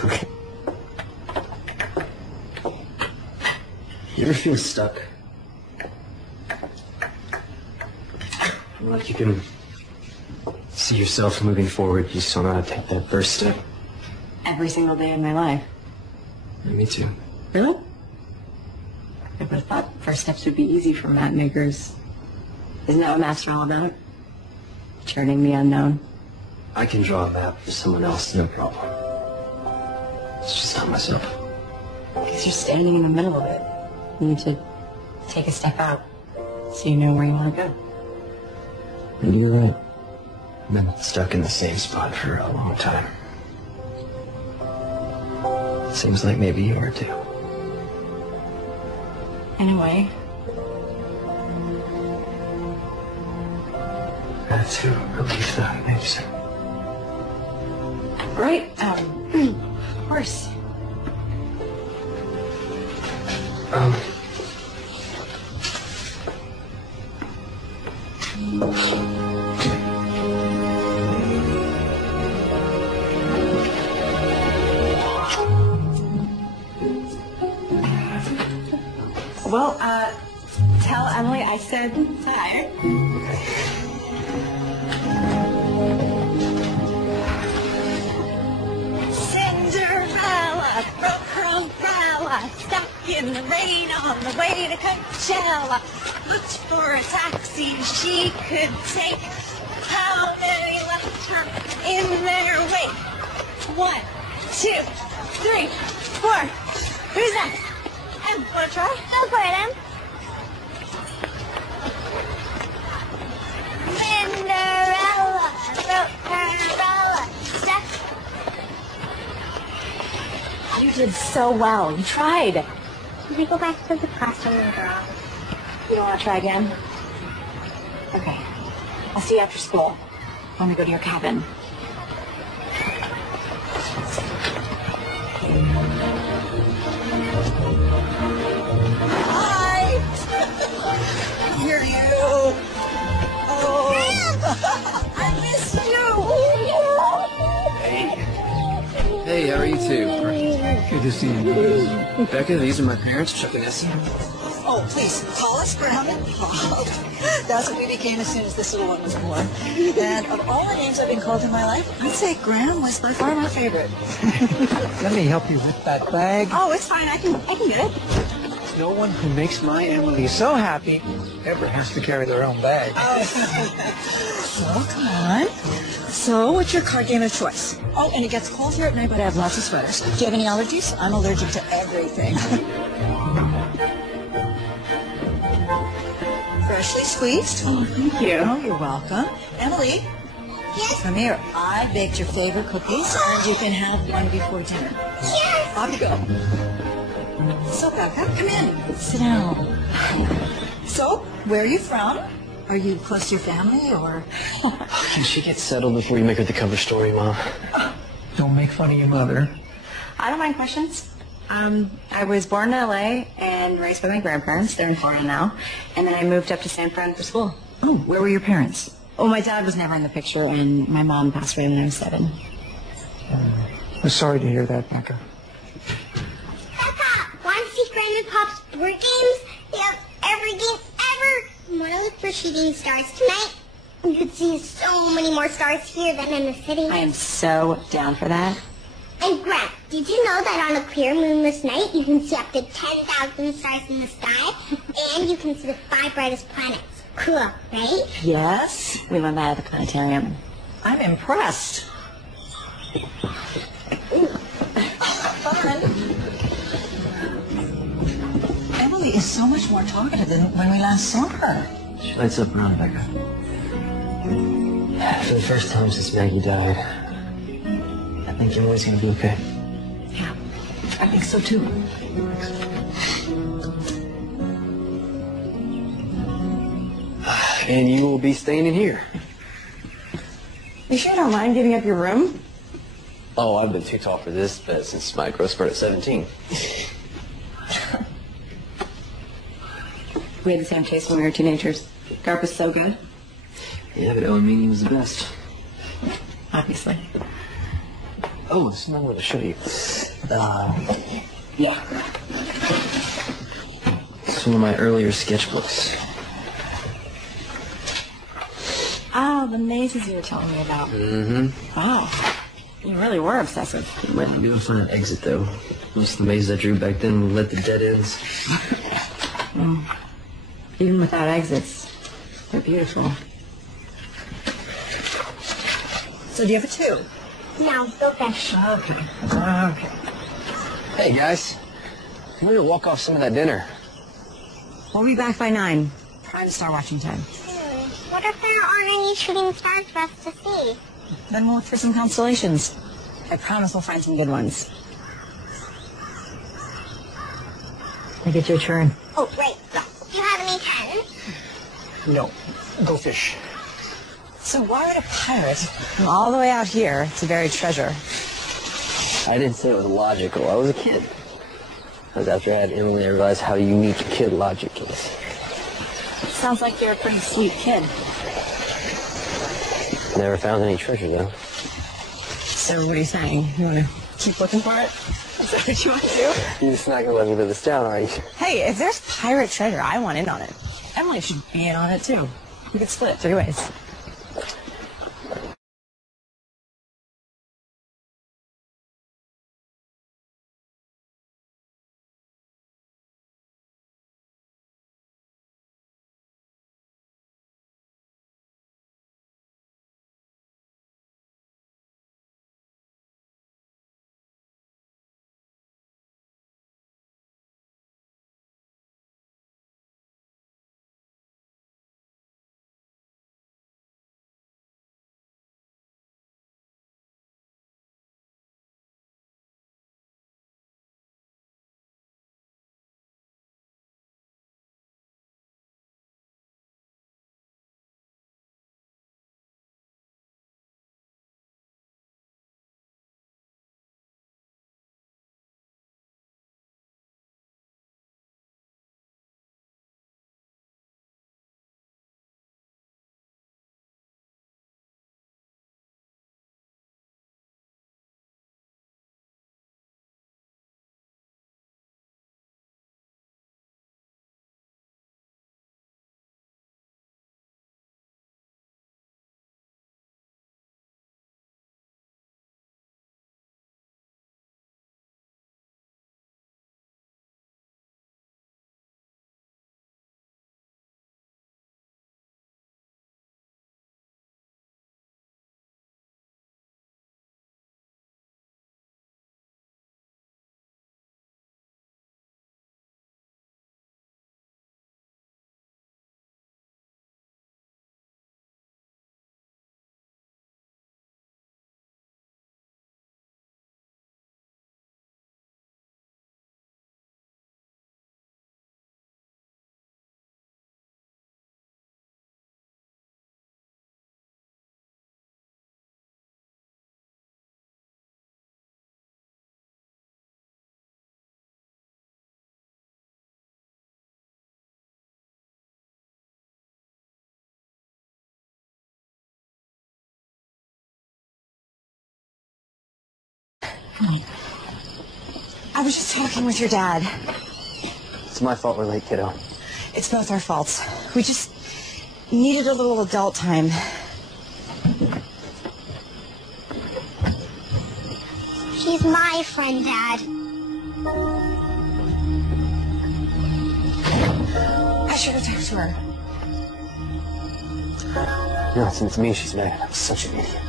Okay. You ever feel stuck? Like you can see yourself moving forward, you just don't know how to take that first step. Every single day of my life. Yeah, me too. Really? I would have thought first steps would be easy for map makers. Isn't that what maps are all about? Turning the unknown. I can draw a map for someone else, no problem. It's just not myself. Because you're standing in the middle of it. You need to take a step out so you know where you want to go. Maybe you're right. I've been stuck in the same spot for a long time. Seems like maybe you are too. In a way. That's a relief, though. Thank you, sir. Right. Of course. Well, tell Emily I said hi. Cinderella broke her umbrella, stuck in the rain on the way to Coachella. Looked for a taxi she could take. How many left her in their wake? 1, 2, 3, 4. Who's next? Em, wanna try? Go for it, Em. Cinderella broke her umbrella, stuck. You did so well. You tried. Can we go back to the classroom later on? You don't want to try again? Okay. I'll see you after school when we go to your cabin. Hi! Here you. Oh, I missed you. Hey, how are you two? Good to see you. Becca, these are my parents, Chuck and Essie. Oh, please, call us Graham. That's what we became as soon as this little one was born. And of all the names I've been called in my life, I'd say Graham was by far my favorite. Let me help you with that bag. Oh, it's fine. I can get it. No one who makes my Emily so happy ever has to carry their own bag. So, come on. So, what's your card game of choice? Oh, and it gets cold here at night, but I have lots of sweaters. Do you have any allergies? I'm allergic to everything. Freshly squeezed. Oh, thank you. Oh, you're welcome. Emily. Yes? Come here. I baked your favorite cookies, and you can have one before dinner. Yes! Off you go. So, Becca, come in. Sit down. So, where are you from? Are you close to your family, or? Can she get settled before you make her the cover story, Mom? Don't make fun of your mother. I don't mind questions. I was born in LA and raised by my grandparents. They're in Florida now. And then I moved up to San Fran for school. Oh, where were your parents? Oh, my dad was never in the picture, and my mom passed away when I was 7. I'm sorry to hear that, Becca. Papa, want to see Grandma and Pop's board games? They have every game ever. Want to look for shooting stars tonight? You could see so many more stars here than in the city. I am so down for that. And Grant, did you know that on a clear moonless night, you can see up to 10,000 stars in the sky, and you can see the 5 brightest planets? Cool, right? Yes. We learned that at the planetarium. I'm impressed. Fun. Emily is so much more talkative than when we last saw her. She lights up around Becca. For the first time since Maggie died, I think Emily's gonna be okay. Yeah, I think so too. And you will be staying in here. You sure don't mind giving up your room? Oh, I've been too tall for this bed since my growth spurt at 17. We had the same taste when we were teenagers. Garp was so good. Yeah, but Owen Meany was the best. Obviously. Oh, there's another one to show you. Yeah. It's one of my earlier sketchbooks. Oh, the mazes you were telling me about. Mm-hmm. Wow. You really were obsessive. It might be good for an exit, though. Most of the mazes I drew back then led to dead ends. Even without exits, they're beautiful. So do you have a 2? No, go fish. Okay. Hey, guys. I'm going to walk off some of that dinner. We'll be back by 9. Prime Star watching time. What if there aren't any shooting stars for us to see? Then we'll look for some constellations. I promise we'll find some good ones. I get your turn. Oh, great. Do you have any 10? No. Go fish. So why would a pirate? From all the way out here to bury treasure. I didn't say it was logical. I was a kid. That was after I had Emily, I realized how unique kid logic is. Sounds like you're a pretty sweet kid. Never found any treasure, though. So what are you saying? You want to keep looking for it? Is that what you want to do? You're just not going to let me live this down, are you? Hey, if there's pirate treasure, I want in on it. Emily should be in on it, too. We could split 3 ways. I was just talking with your dad. It's my fault we're late, kiddo. It's both our faults. We just needed a little adult time. She's my friend, Dad. I should have talked to her. No, it's me she's mad. I'm such an idiot.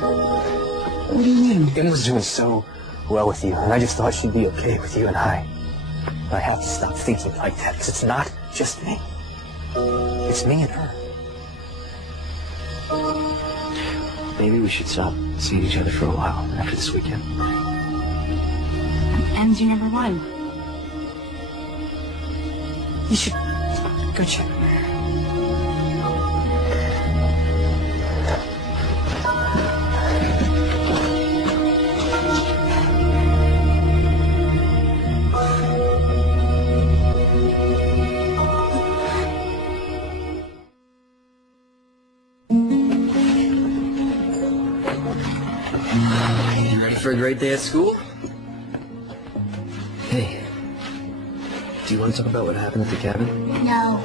What do you mean? Em was doing so well with you, and I just thought she'd be okay with you and I. But I have to stop thinking like that, because it's not just me. It's me and her. Maybe we should stop seeing each other for a while after this weekend. M's your number one. You should go check. You ready for a great day at school? Hey, do you want to talk about what happened at the cabin? No.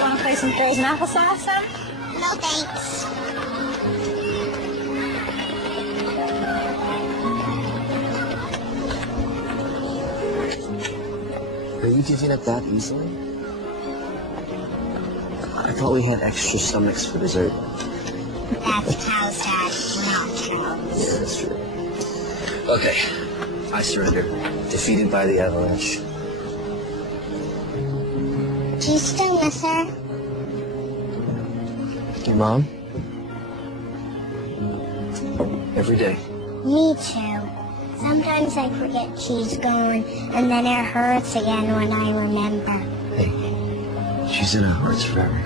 Want to play some frozen applesauce, then? No thanks. Are You giving up that easily? I thought we had extra stomachs for dessert. That's cows, Dad. We're not cows. Yeah, that's true. Okay, I surrender. Defeated by the avalanche. Do you still miss her? Your mom? Every day. Me too. Sometimes I forget she's gone, and then it hurts again when I remember. Hey, she's in our hearts forever.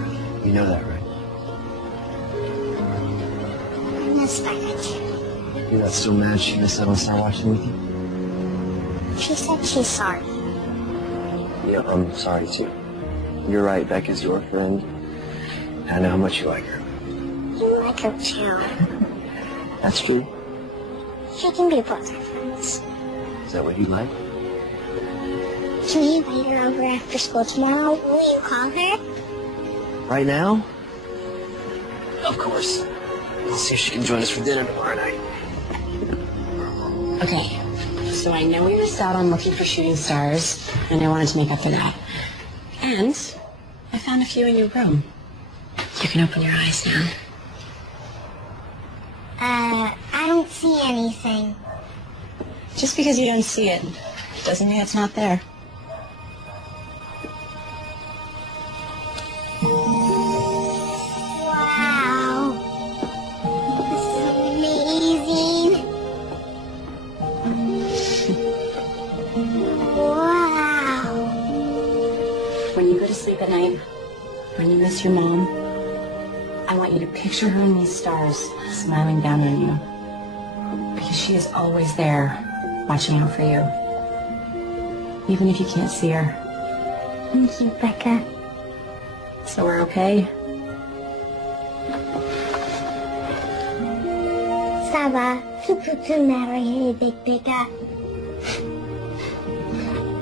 You know that, right? I miss Becca too. You're not still mad she missed out on Star watching with you? She said she's sorry. Yeah, I'm sorry too. You're right, Becca's your friend. I know how much you like her. You like her too. That's true. She can be both our friends. Is that what you like? Can we invite her over after school tomorrow? Will you call her? Right now? Of course. Let's see if she can join us for dinner tomorrow night. Okay, so I know we missed out on looking for shooting stars, and I wanted to make up for that. And I found a few in your room. You can open your eyes now. I don't see anything. Just because you don't see it doesn't mean it's not there. Wow. This is amazing. Wow. When you go to sleep at night, when you miss your mom, I want you to picture her in these stars smiling down on you. Because she is always there, watching out for you. Even if you can't see her. Thank you, Becca. So we're okay? Ça va. Tu peux marier avec Becca.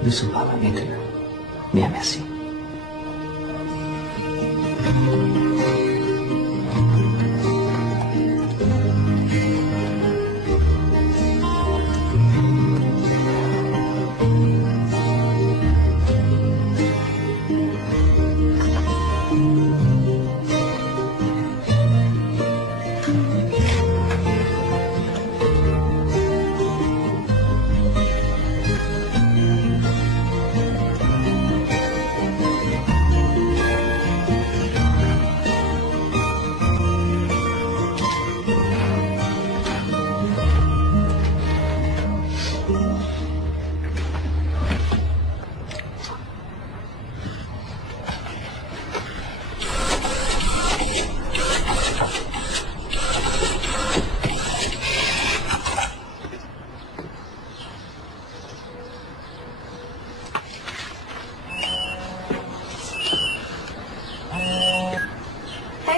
Nous sommes pas là maintenant. Bien, merci.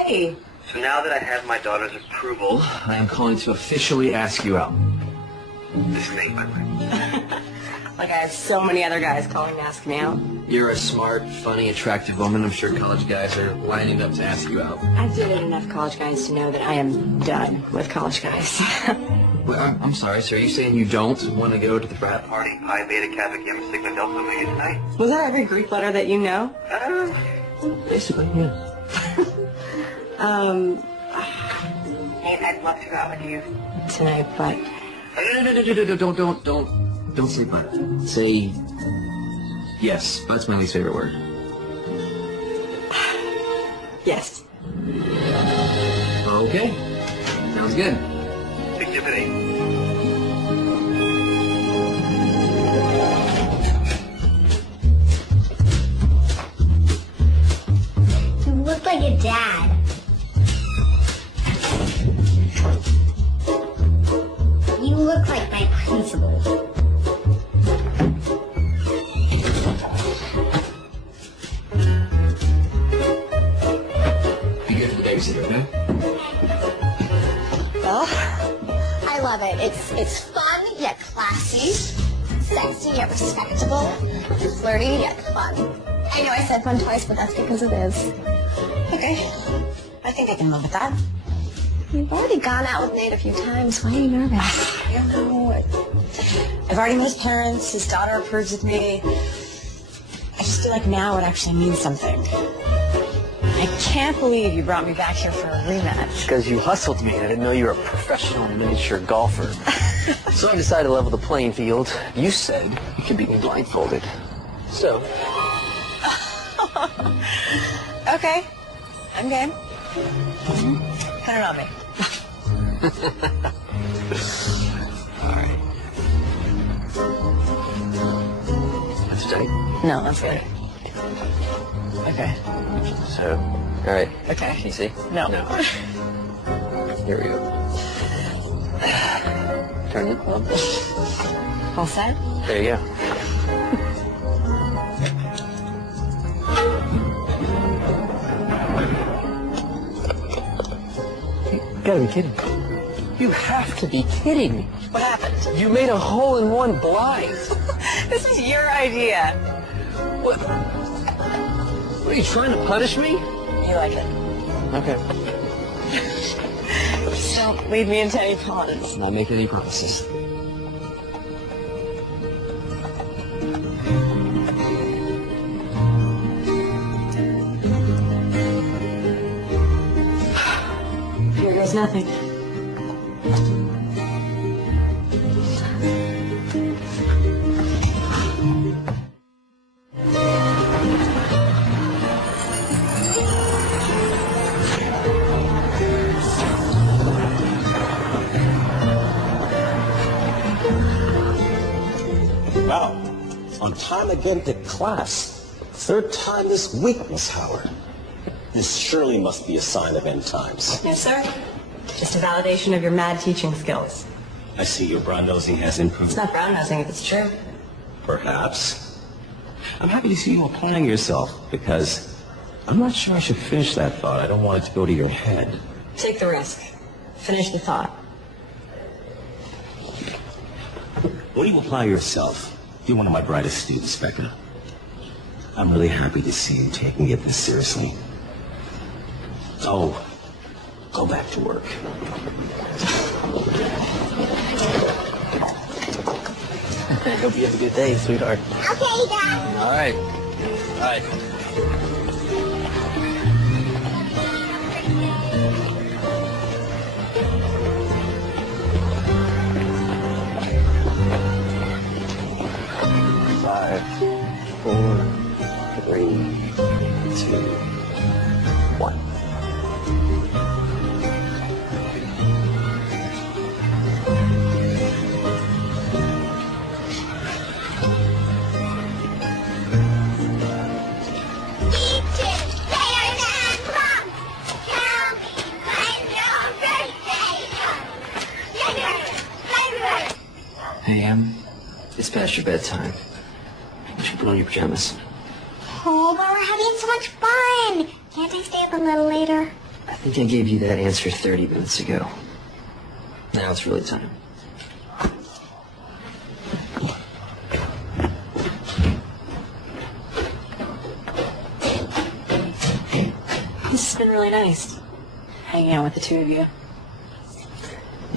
Hey. So now that I have my daughter's approval, I am calling to officially ask you out. This is Nate, by the way. Like I have so many other guys calling to ask me out. You're a smart, funny, attractive woman. I'm sure college guys are lining up to ask you out. I've dated enough college guys to know that I am done with college guys. Well, I'm sorry, sir. Are you saying you don't want to go to the frat party, Pi Beta Kappa Gamma Sigma Delta Omega tonight? Was that every Greek letter that you know? Basically, yeah. Nate, I'd love to go out with you tonight, but... No, don't say but. Say yes. That's my least favorite word. Yes. Okay. Sounds good. Exhibit 8. You look like a dad. You look like my principal. Be good for the babysitter, okay? Well, I love it. It's fun yet classy, sexy yet respectable, flirty yet fun. I know I said fun twice, but that's because it is. Okay. I think I can live with that. You've already gone out with Nate a few times. Why are you nervous? I don't know. I've already met his parents. His daughter approves of me. like now it actually means something. I can't believe you brought me back here for a rematch. Because you hustled me. I didn't know you were a professional miniature golfer. So I decided to level the playing field. You said you could beat me blindfolded. So. Okay, I'm game. Put it on me. All right. That's tight. No, that's good. Okay. So, all right. Okay. Can you see? No. Here we go. Turn it on. All set? There you go. You gotta be kidding. You have to be kidding me. What happened? You made a hole-in-one blind. This is your idea. What? What, are you trying to punish me? You like it. Okay. Just don't lead me into any ponds. Not making any promises. Here goes nothing. Wow. On time again to class. Third time this week, Miss Howard. This surely must be a sign of end times. Yes, sir. Just a validation of your mad teaching skills. I see your brown nosing has improved. It's not brown nosing if it's true. Perhaps. I'm happy to see you applying yourself, because I'm not sure I should finish that thought. I don't want it to go to your head. Take the risk. Finish the thought. When you apply yourself, you're one of my brightest students, Becca. I'm really happy to see you taking it this seriously. So, go back to work. I hope you have a good day, sweetheart. Okay, Dad. All right. All right. Five, 4, 3, 2, 1. Hey, it's past your bedtime. You should put on your pajamas. Oh, but we're having so much fun. Can't I stay up a little later? I think I gave you that answer 30 minutes ago. Now it's really time. This has been really nice. Hanging out with the two of you.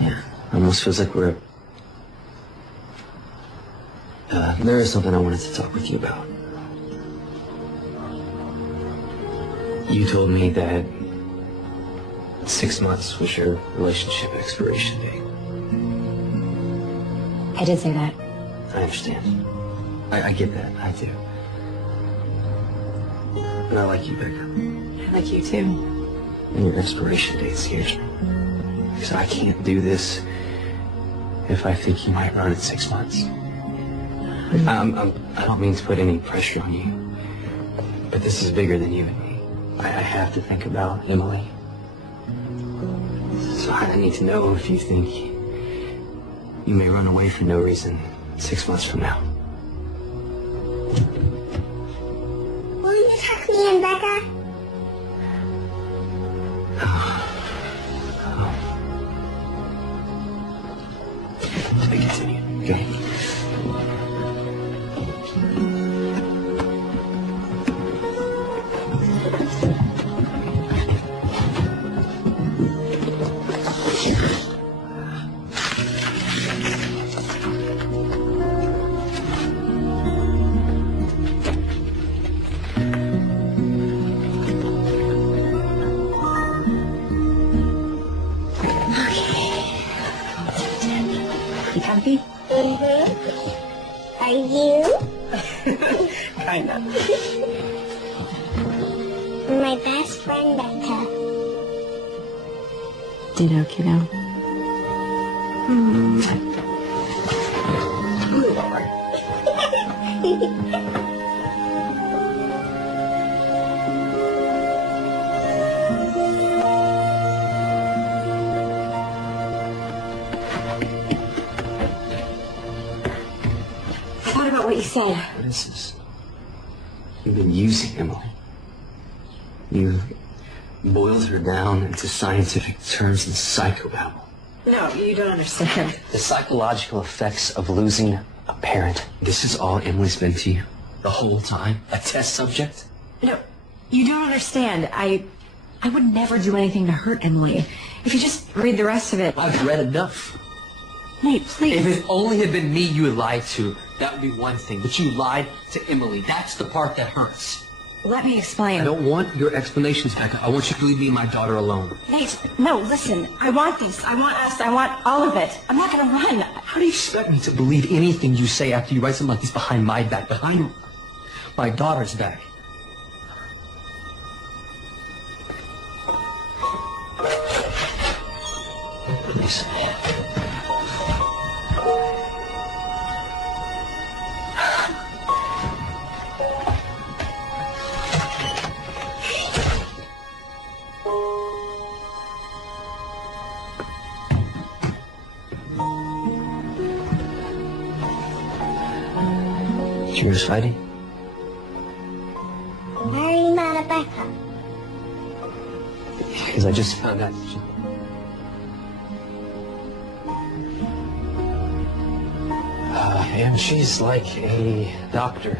Yeah, almost feels like we're... there is something I wanted to talk with you about. You told me that 6 months was your relationship expiration date. I did say that. I understand. I get that. I do. But I like you, Becca. I like you too. And your expiration date scares me. Because I can't do this if I think you might run in 6 months. I don't mean to put any pressure on you, but this is bigger than you and me. I have to think about Emily. So I need to know if you think you may run away for no reason 6 months from now. Will you tuck me in, Becca? To be continued. Okay. happy? Mm-hmm. Are you? Kinda. My best friend, Becca. Ditto, kiddo. Move over. What about what you said? What is this? You've been using Emily. You've boiled her down into scientific terms and psychobabble. No, you don't understand. The psychological effects of losing a parent. This is all Emily's been to you? The whole time? A test subject? No, you don't understand. I would never do anything to hurt Emily. If you just read the rest of it. I've read enough. Nate, please. If it only had been me you had lied to, that would be one thing. But you lied to Emily. That's the part that hurts. Let me explain. I don't want your explanations, Becca. I want you to leave me and my daughter alone. Nate, no, listen. I want this. I want us. I want all of it. I'm not going to run. How do you expect me to believe anything you say after you write something like this behind my back, behind my daughter's back? Please. You was fighting? Why are you mad at Becca? Because I just found out that and she's like a doctor.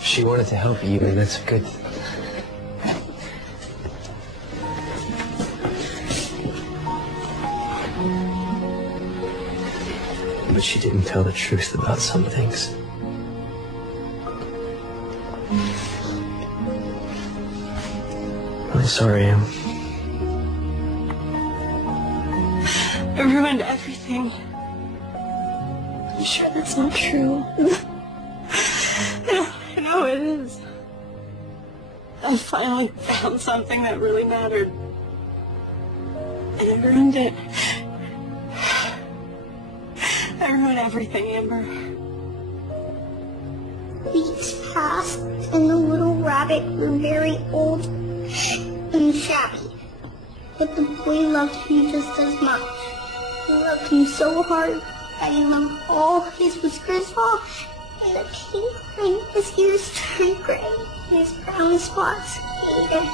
She wanted to help you, and that's a good thing. But she didn't tell the truth about some things. I'm sorry, Em. I ruined everything. I'm sure that's not true. I know it is. I finally found something that really mattered. And I ruined it. I ruined everything, Amber. Weeks passed, and the little rabbit grew very old and shabby. But the boy loved me just as much. He loved him so hard that he loved all his whiskers off, and the pink behind his ears turned gray, and his brown spots faded.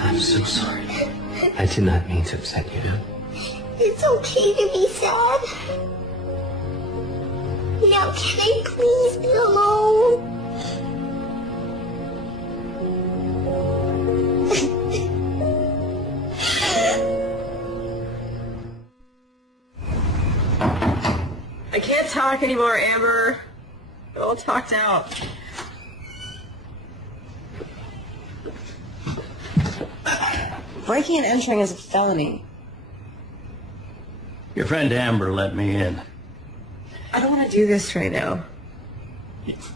I'm so sorry. I did not mean to upset you, Em. It's okay to be sad. Now can I please be alone? I can't talk anymore, Amber. I'm all talked out. Breaking and entering is a felony. Your friend Amber let me in. I don't want to do this right now.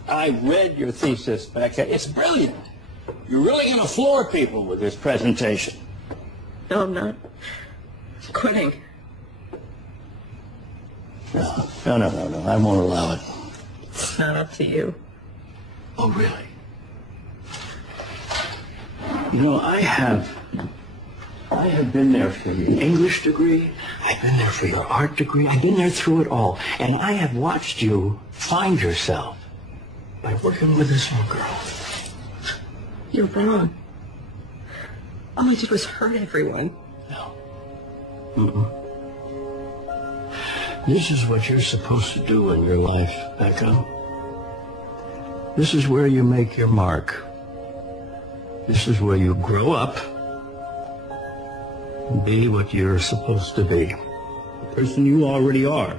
I read your thesis, Becca. It's brilliant. You're really going to floor people with this presentation. No, I'm not. Quitting. No. I won't allow it. It's not up to you. Oh, really? You know, I have been there for your English degree. I've been there for your art degree. I've been there through it all. And I have watched you find yourself by working with this little girl. You're wrong. All I did was hurt everyone. No. Mm-mm. This is what you're supposed to do in your life, Becca. This is where you make your mark. This is where you grow up and be what you're supposed to be. person you already are.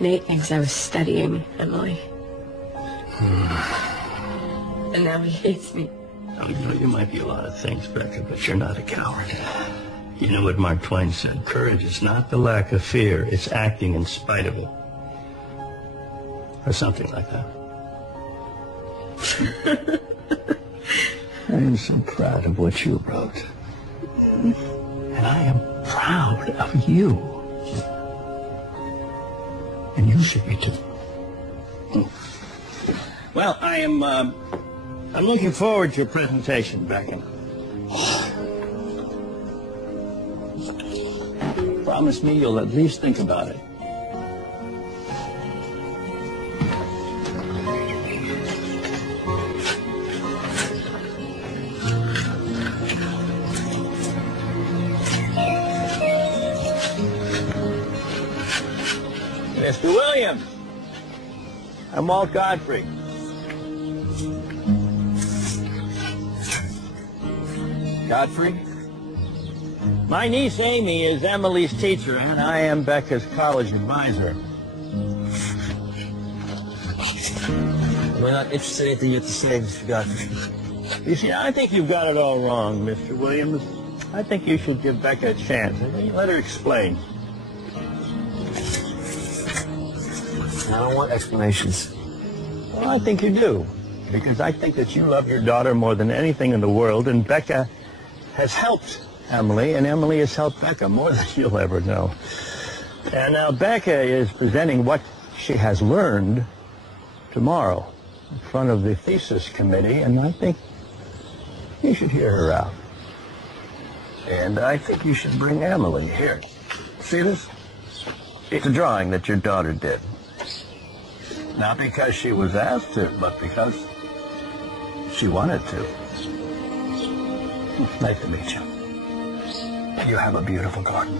Nate thinks I was studying Emily. And now he hates me. Oh, you know, you might be a lot of things, Becca, but you're not a coward. You know what Mark Twain said, courage is not the lack of fear, it's acting in spite of it. Or something like that. I am so proud of what you wrote. And I am proud of you. And you should be too. Well, I'm looking forward to your presentation, Becca. Promise me you'll at least think about it. Mr. Williams, I'm Walt Godfrey. Godfrey? My niece Amy is Emily's teacher, and I am Becca's college advisor. We're not interested in anything you have to say, Mr. Godfrey. You see, I think you've got it all wrong, Mr. Williams. I think you should give Becca a chance. Let her explain. I don't want explanations. Well, I think you do, because I think that you love your daughter more than anything in the world, and Becca has helped Emily, and Emily has helped Becca more than you'll ever know. And now Becca is presenting what she has learned tomorrow in front of the thesis committee, and I think you should hear her out. And I think you should bring Emily here. See this? It's a drawing that your daughter did. Not because she was asked to, but because she wanted to. Nice to meet you. You have a beautiful garden.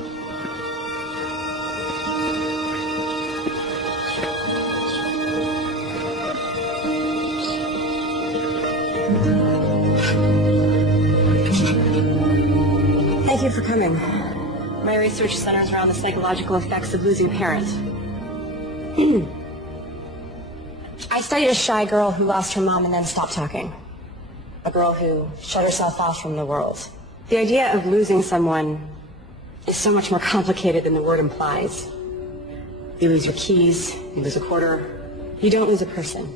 Thank you for coming. My research centers around the psychological effects of losing a parent. I studied a shy girl who lost her mom and then stopped talking. A girl who shut herself off from the world. The idea of losing someone is so much more complicated than the word implies. You lose your keys, you lose a quarter, you don't lose a person.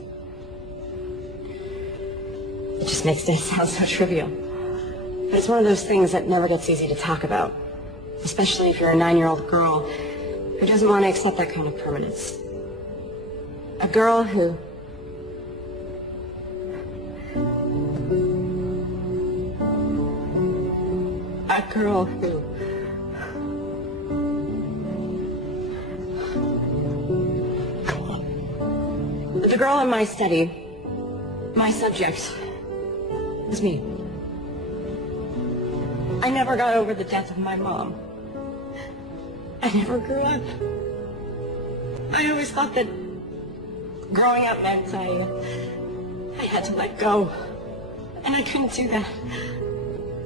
It just makes it sound so trivial. But it's one of those things that never gets easy to talk about, especially if you're a 9-year-old girl who doesn't want to accept that kind of permanence. A girl who The girl in my study, my subject, was me. I never got over the death of my mom. I never grew up. I always thought that growing up meant I had to let go. And I couldn't do that.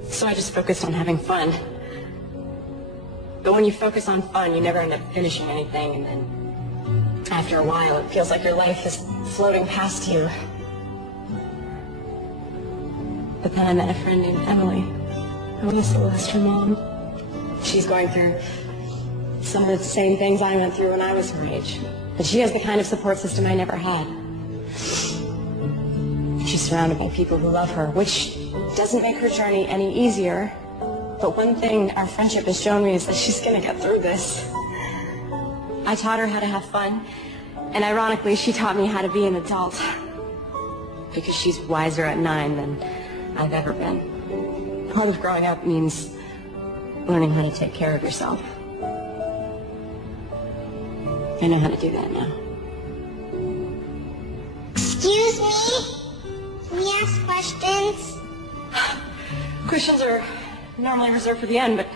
So I just focused on having fun. But when you focus on fun, you never end up finishing anything, and then after a while, it feels like your life is floating past you. But then I met a friend named Emily, who also lost her mom. She's going through some of the same things I went through when I was her age. But she has the kind of support system I never had. She's surrounded by people who love her, which doesn't make her journey any easier. But one thing our friendship has shown me is that she's going to get through this. I taught her how to have fun, and ironically, she taught me how to be an adult. Because she's wiser at 9 than I've ever been. Part of growing up means learning how to take care of yourself. I know how to do that now. Excuse me? Can we ask questions? Questions are normally reserved for the end, but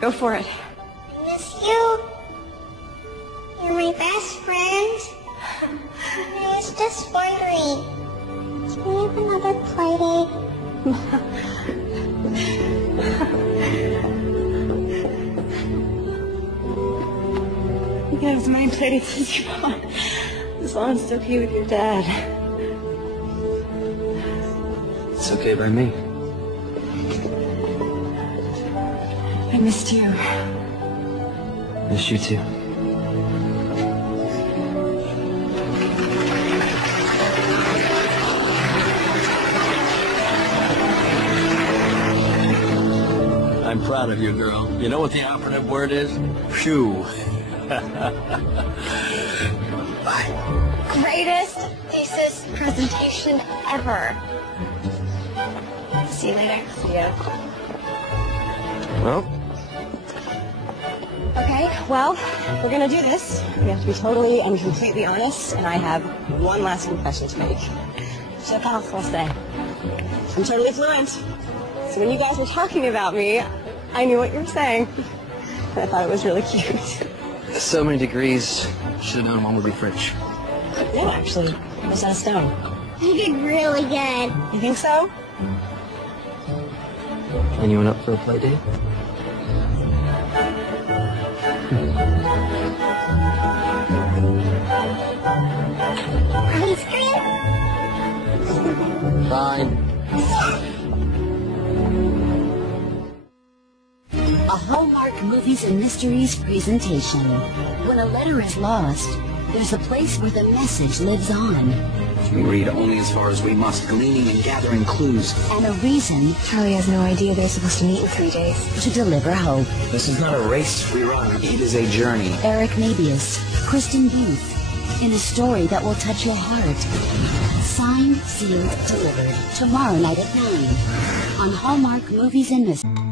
go for it. I miss you. You're my best friend. And I was just wondering, can we have another play date? say to Tootsie Pop, as long as it's okay with your dad. It's okay by me. I missed you. Miss you too. I'm proud of you, girl. You know what the operative word is? Phew. Greatest thesis presentation ever. See you later. Yeah. Well, Okay, well, if we're gonna do this, we have to be totally and completely honest, and I have one last confession to make. Je parle français. I'm totally fluent. So when you guys were talking about me, I knew what you were saying. And I thought it was really cute. so many degrees. Should have known one would be French. No, actually, it was on a stone. You did really good. You think so? Anyone up for a play date? Ice cream? Fine. A Hallmark Movies and Mysteries presentation. When a letter is lost, there's a place where the message lives on. We read only as far as we must, gleaning and gathering clues. And a reason Charlie has no idea they're supposed to meet in 3 days. to deliver hope. This is not a race we run. It is a journey. Eric Mabius, Kristen Booth, in a story that will touch your heart. Signed, sealed, delivered. Tomorrow night at 9 on Hallmark Movies and Mysteries.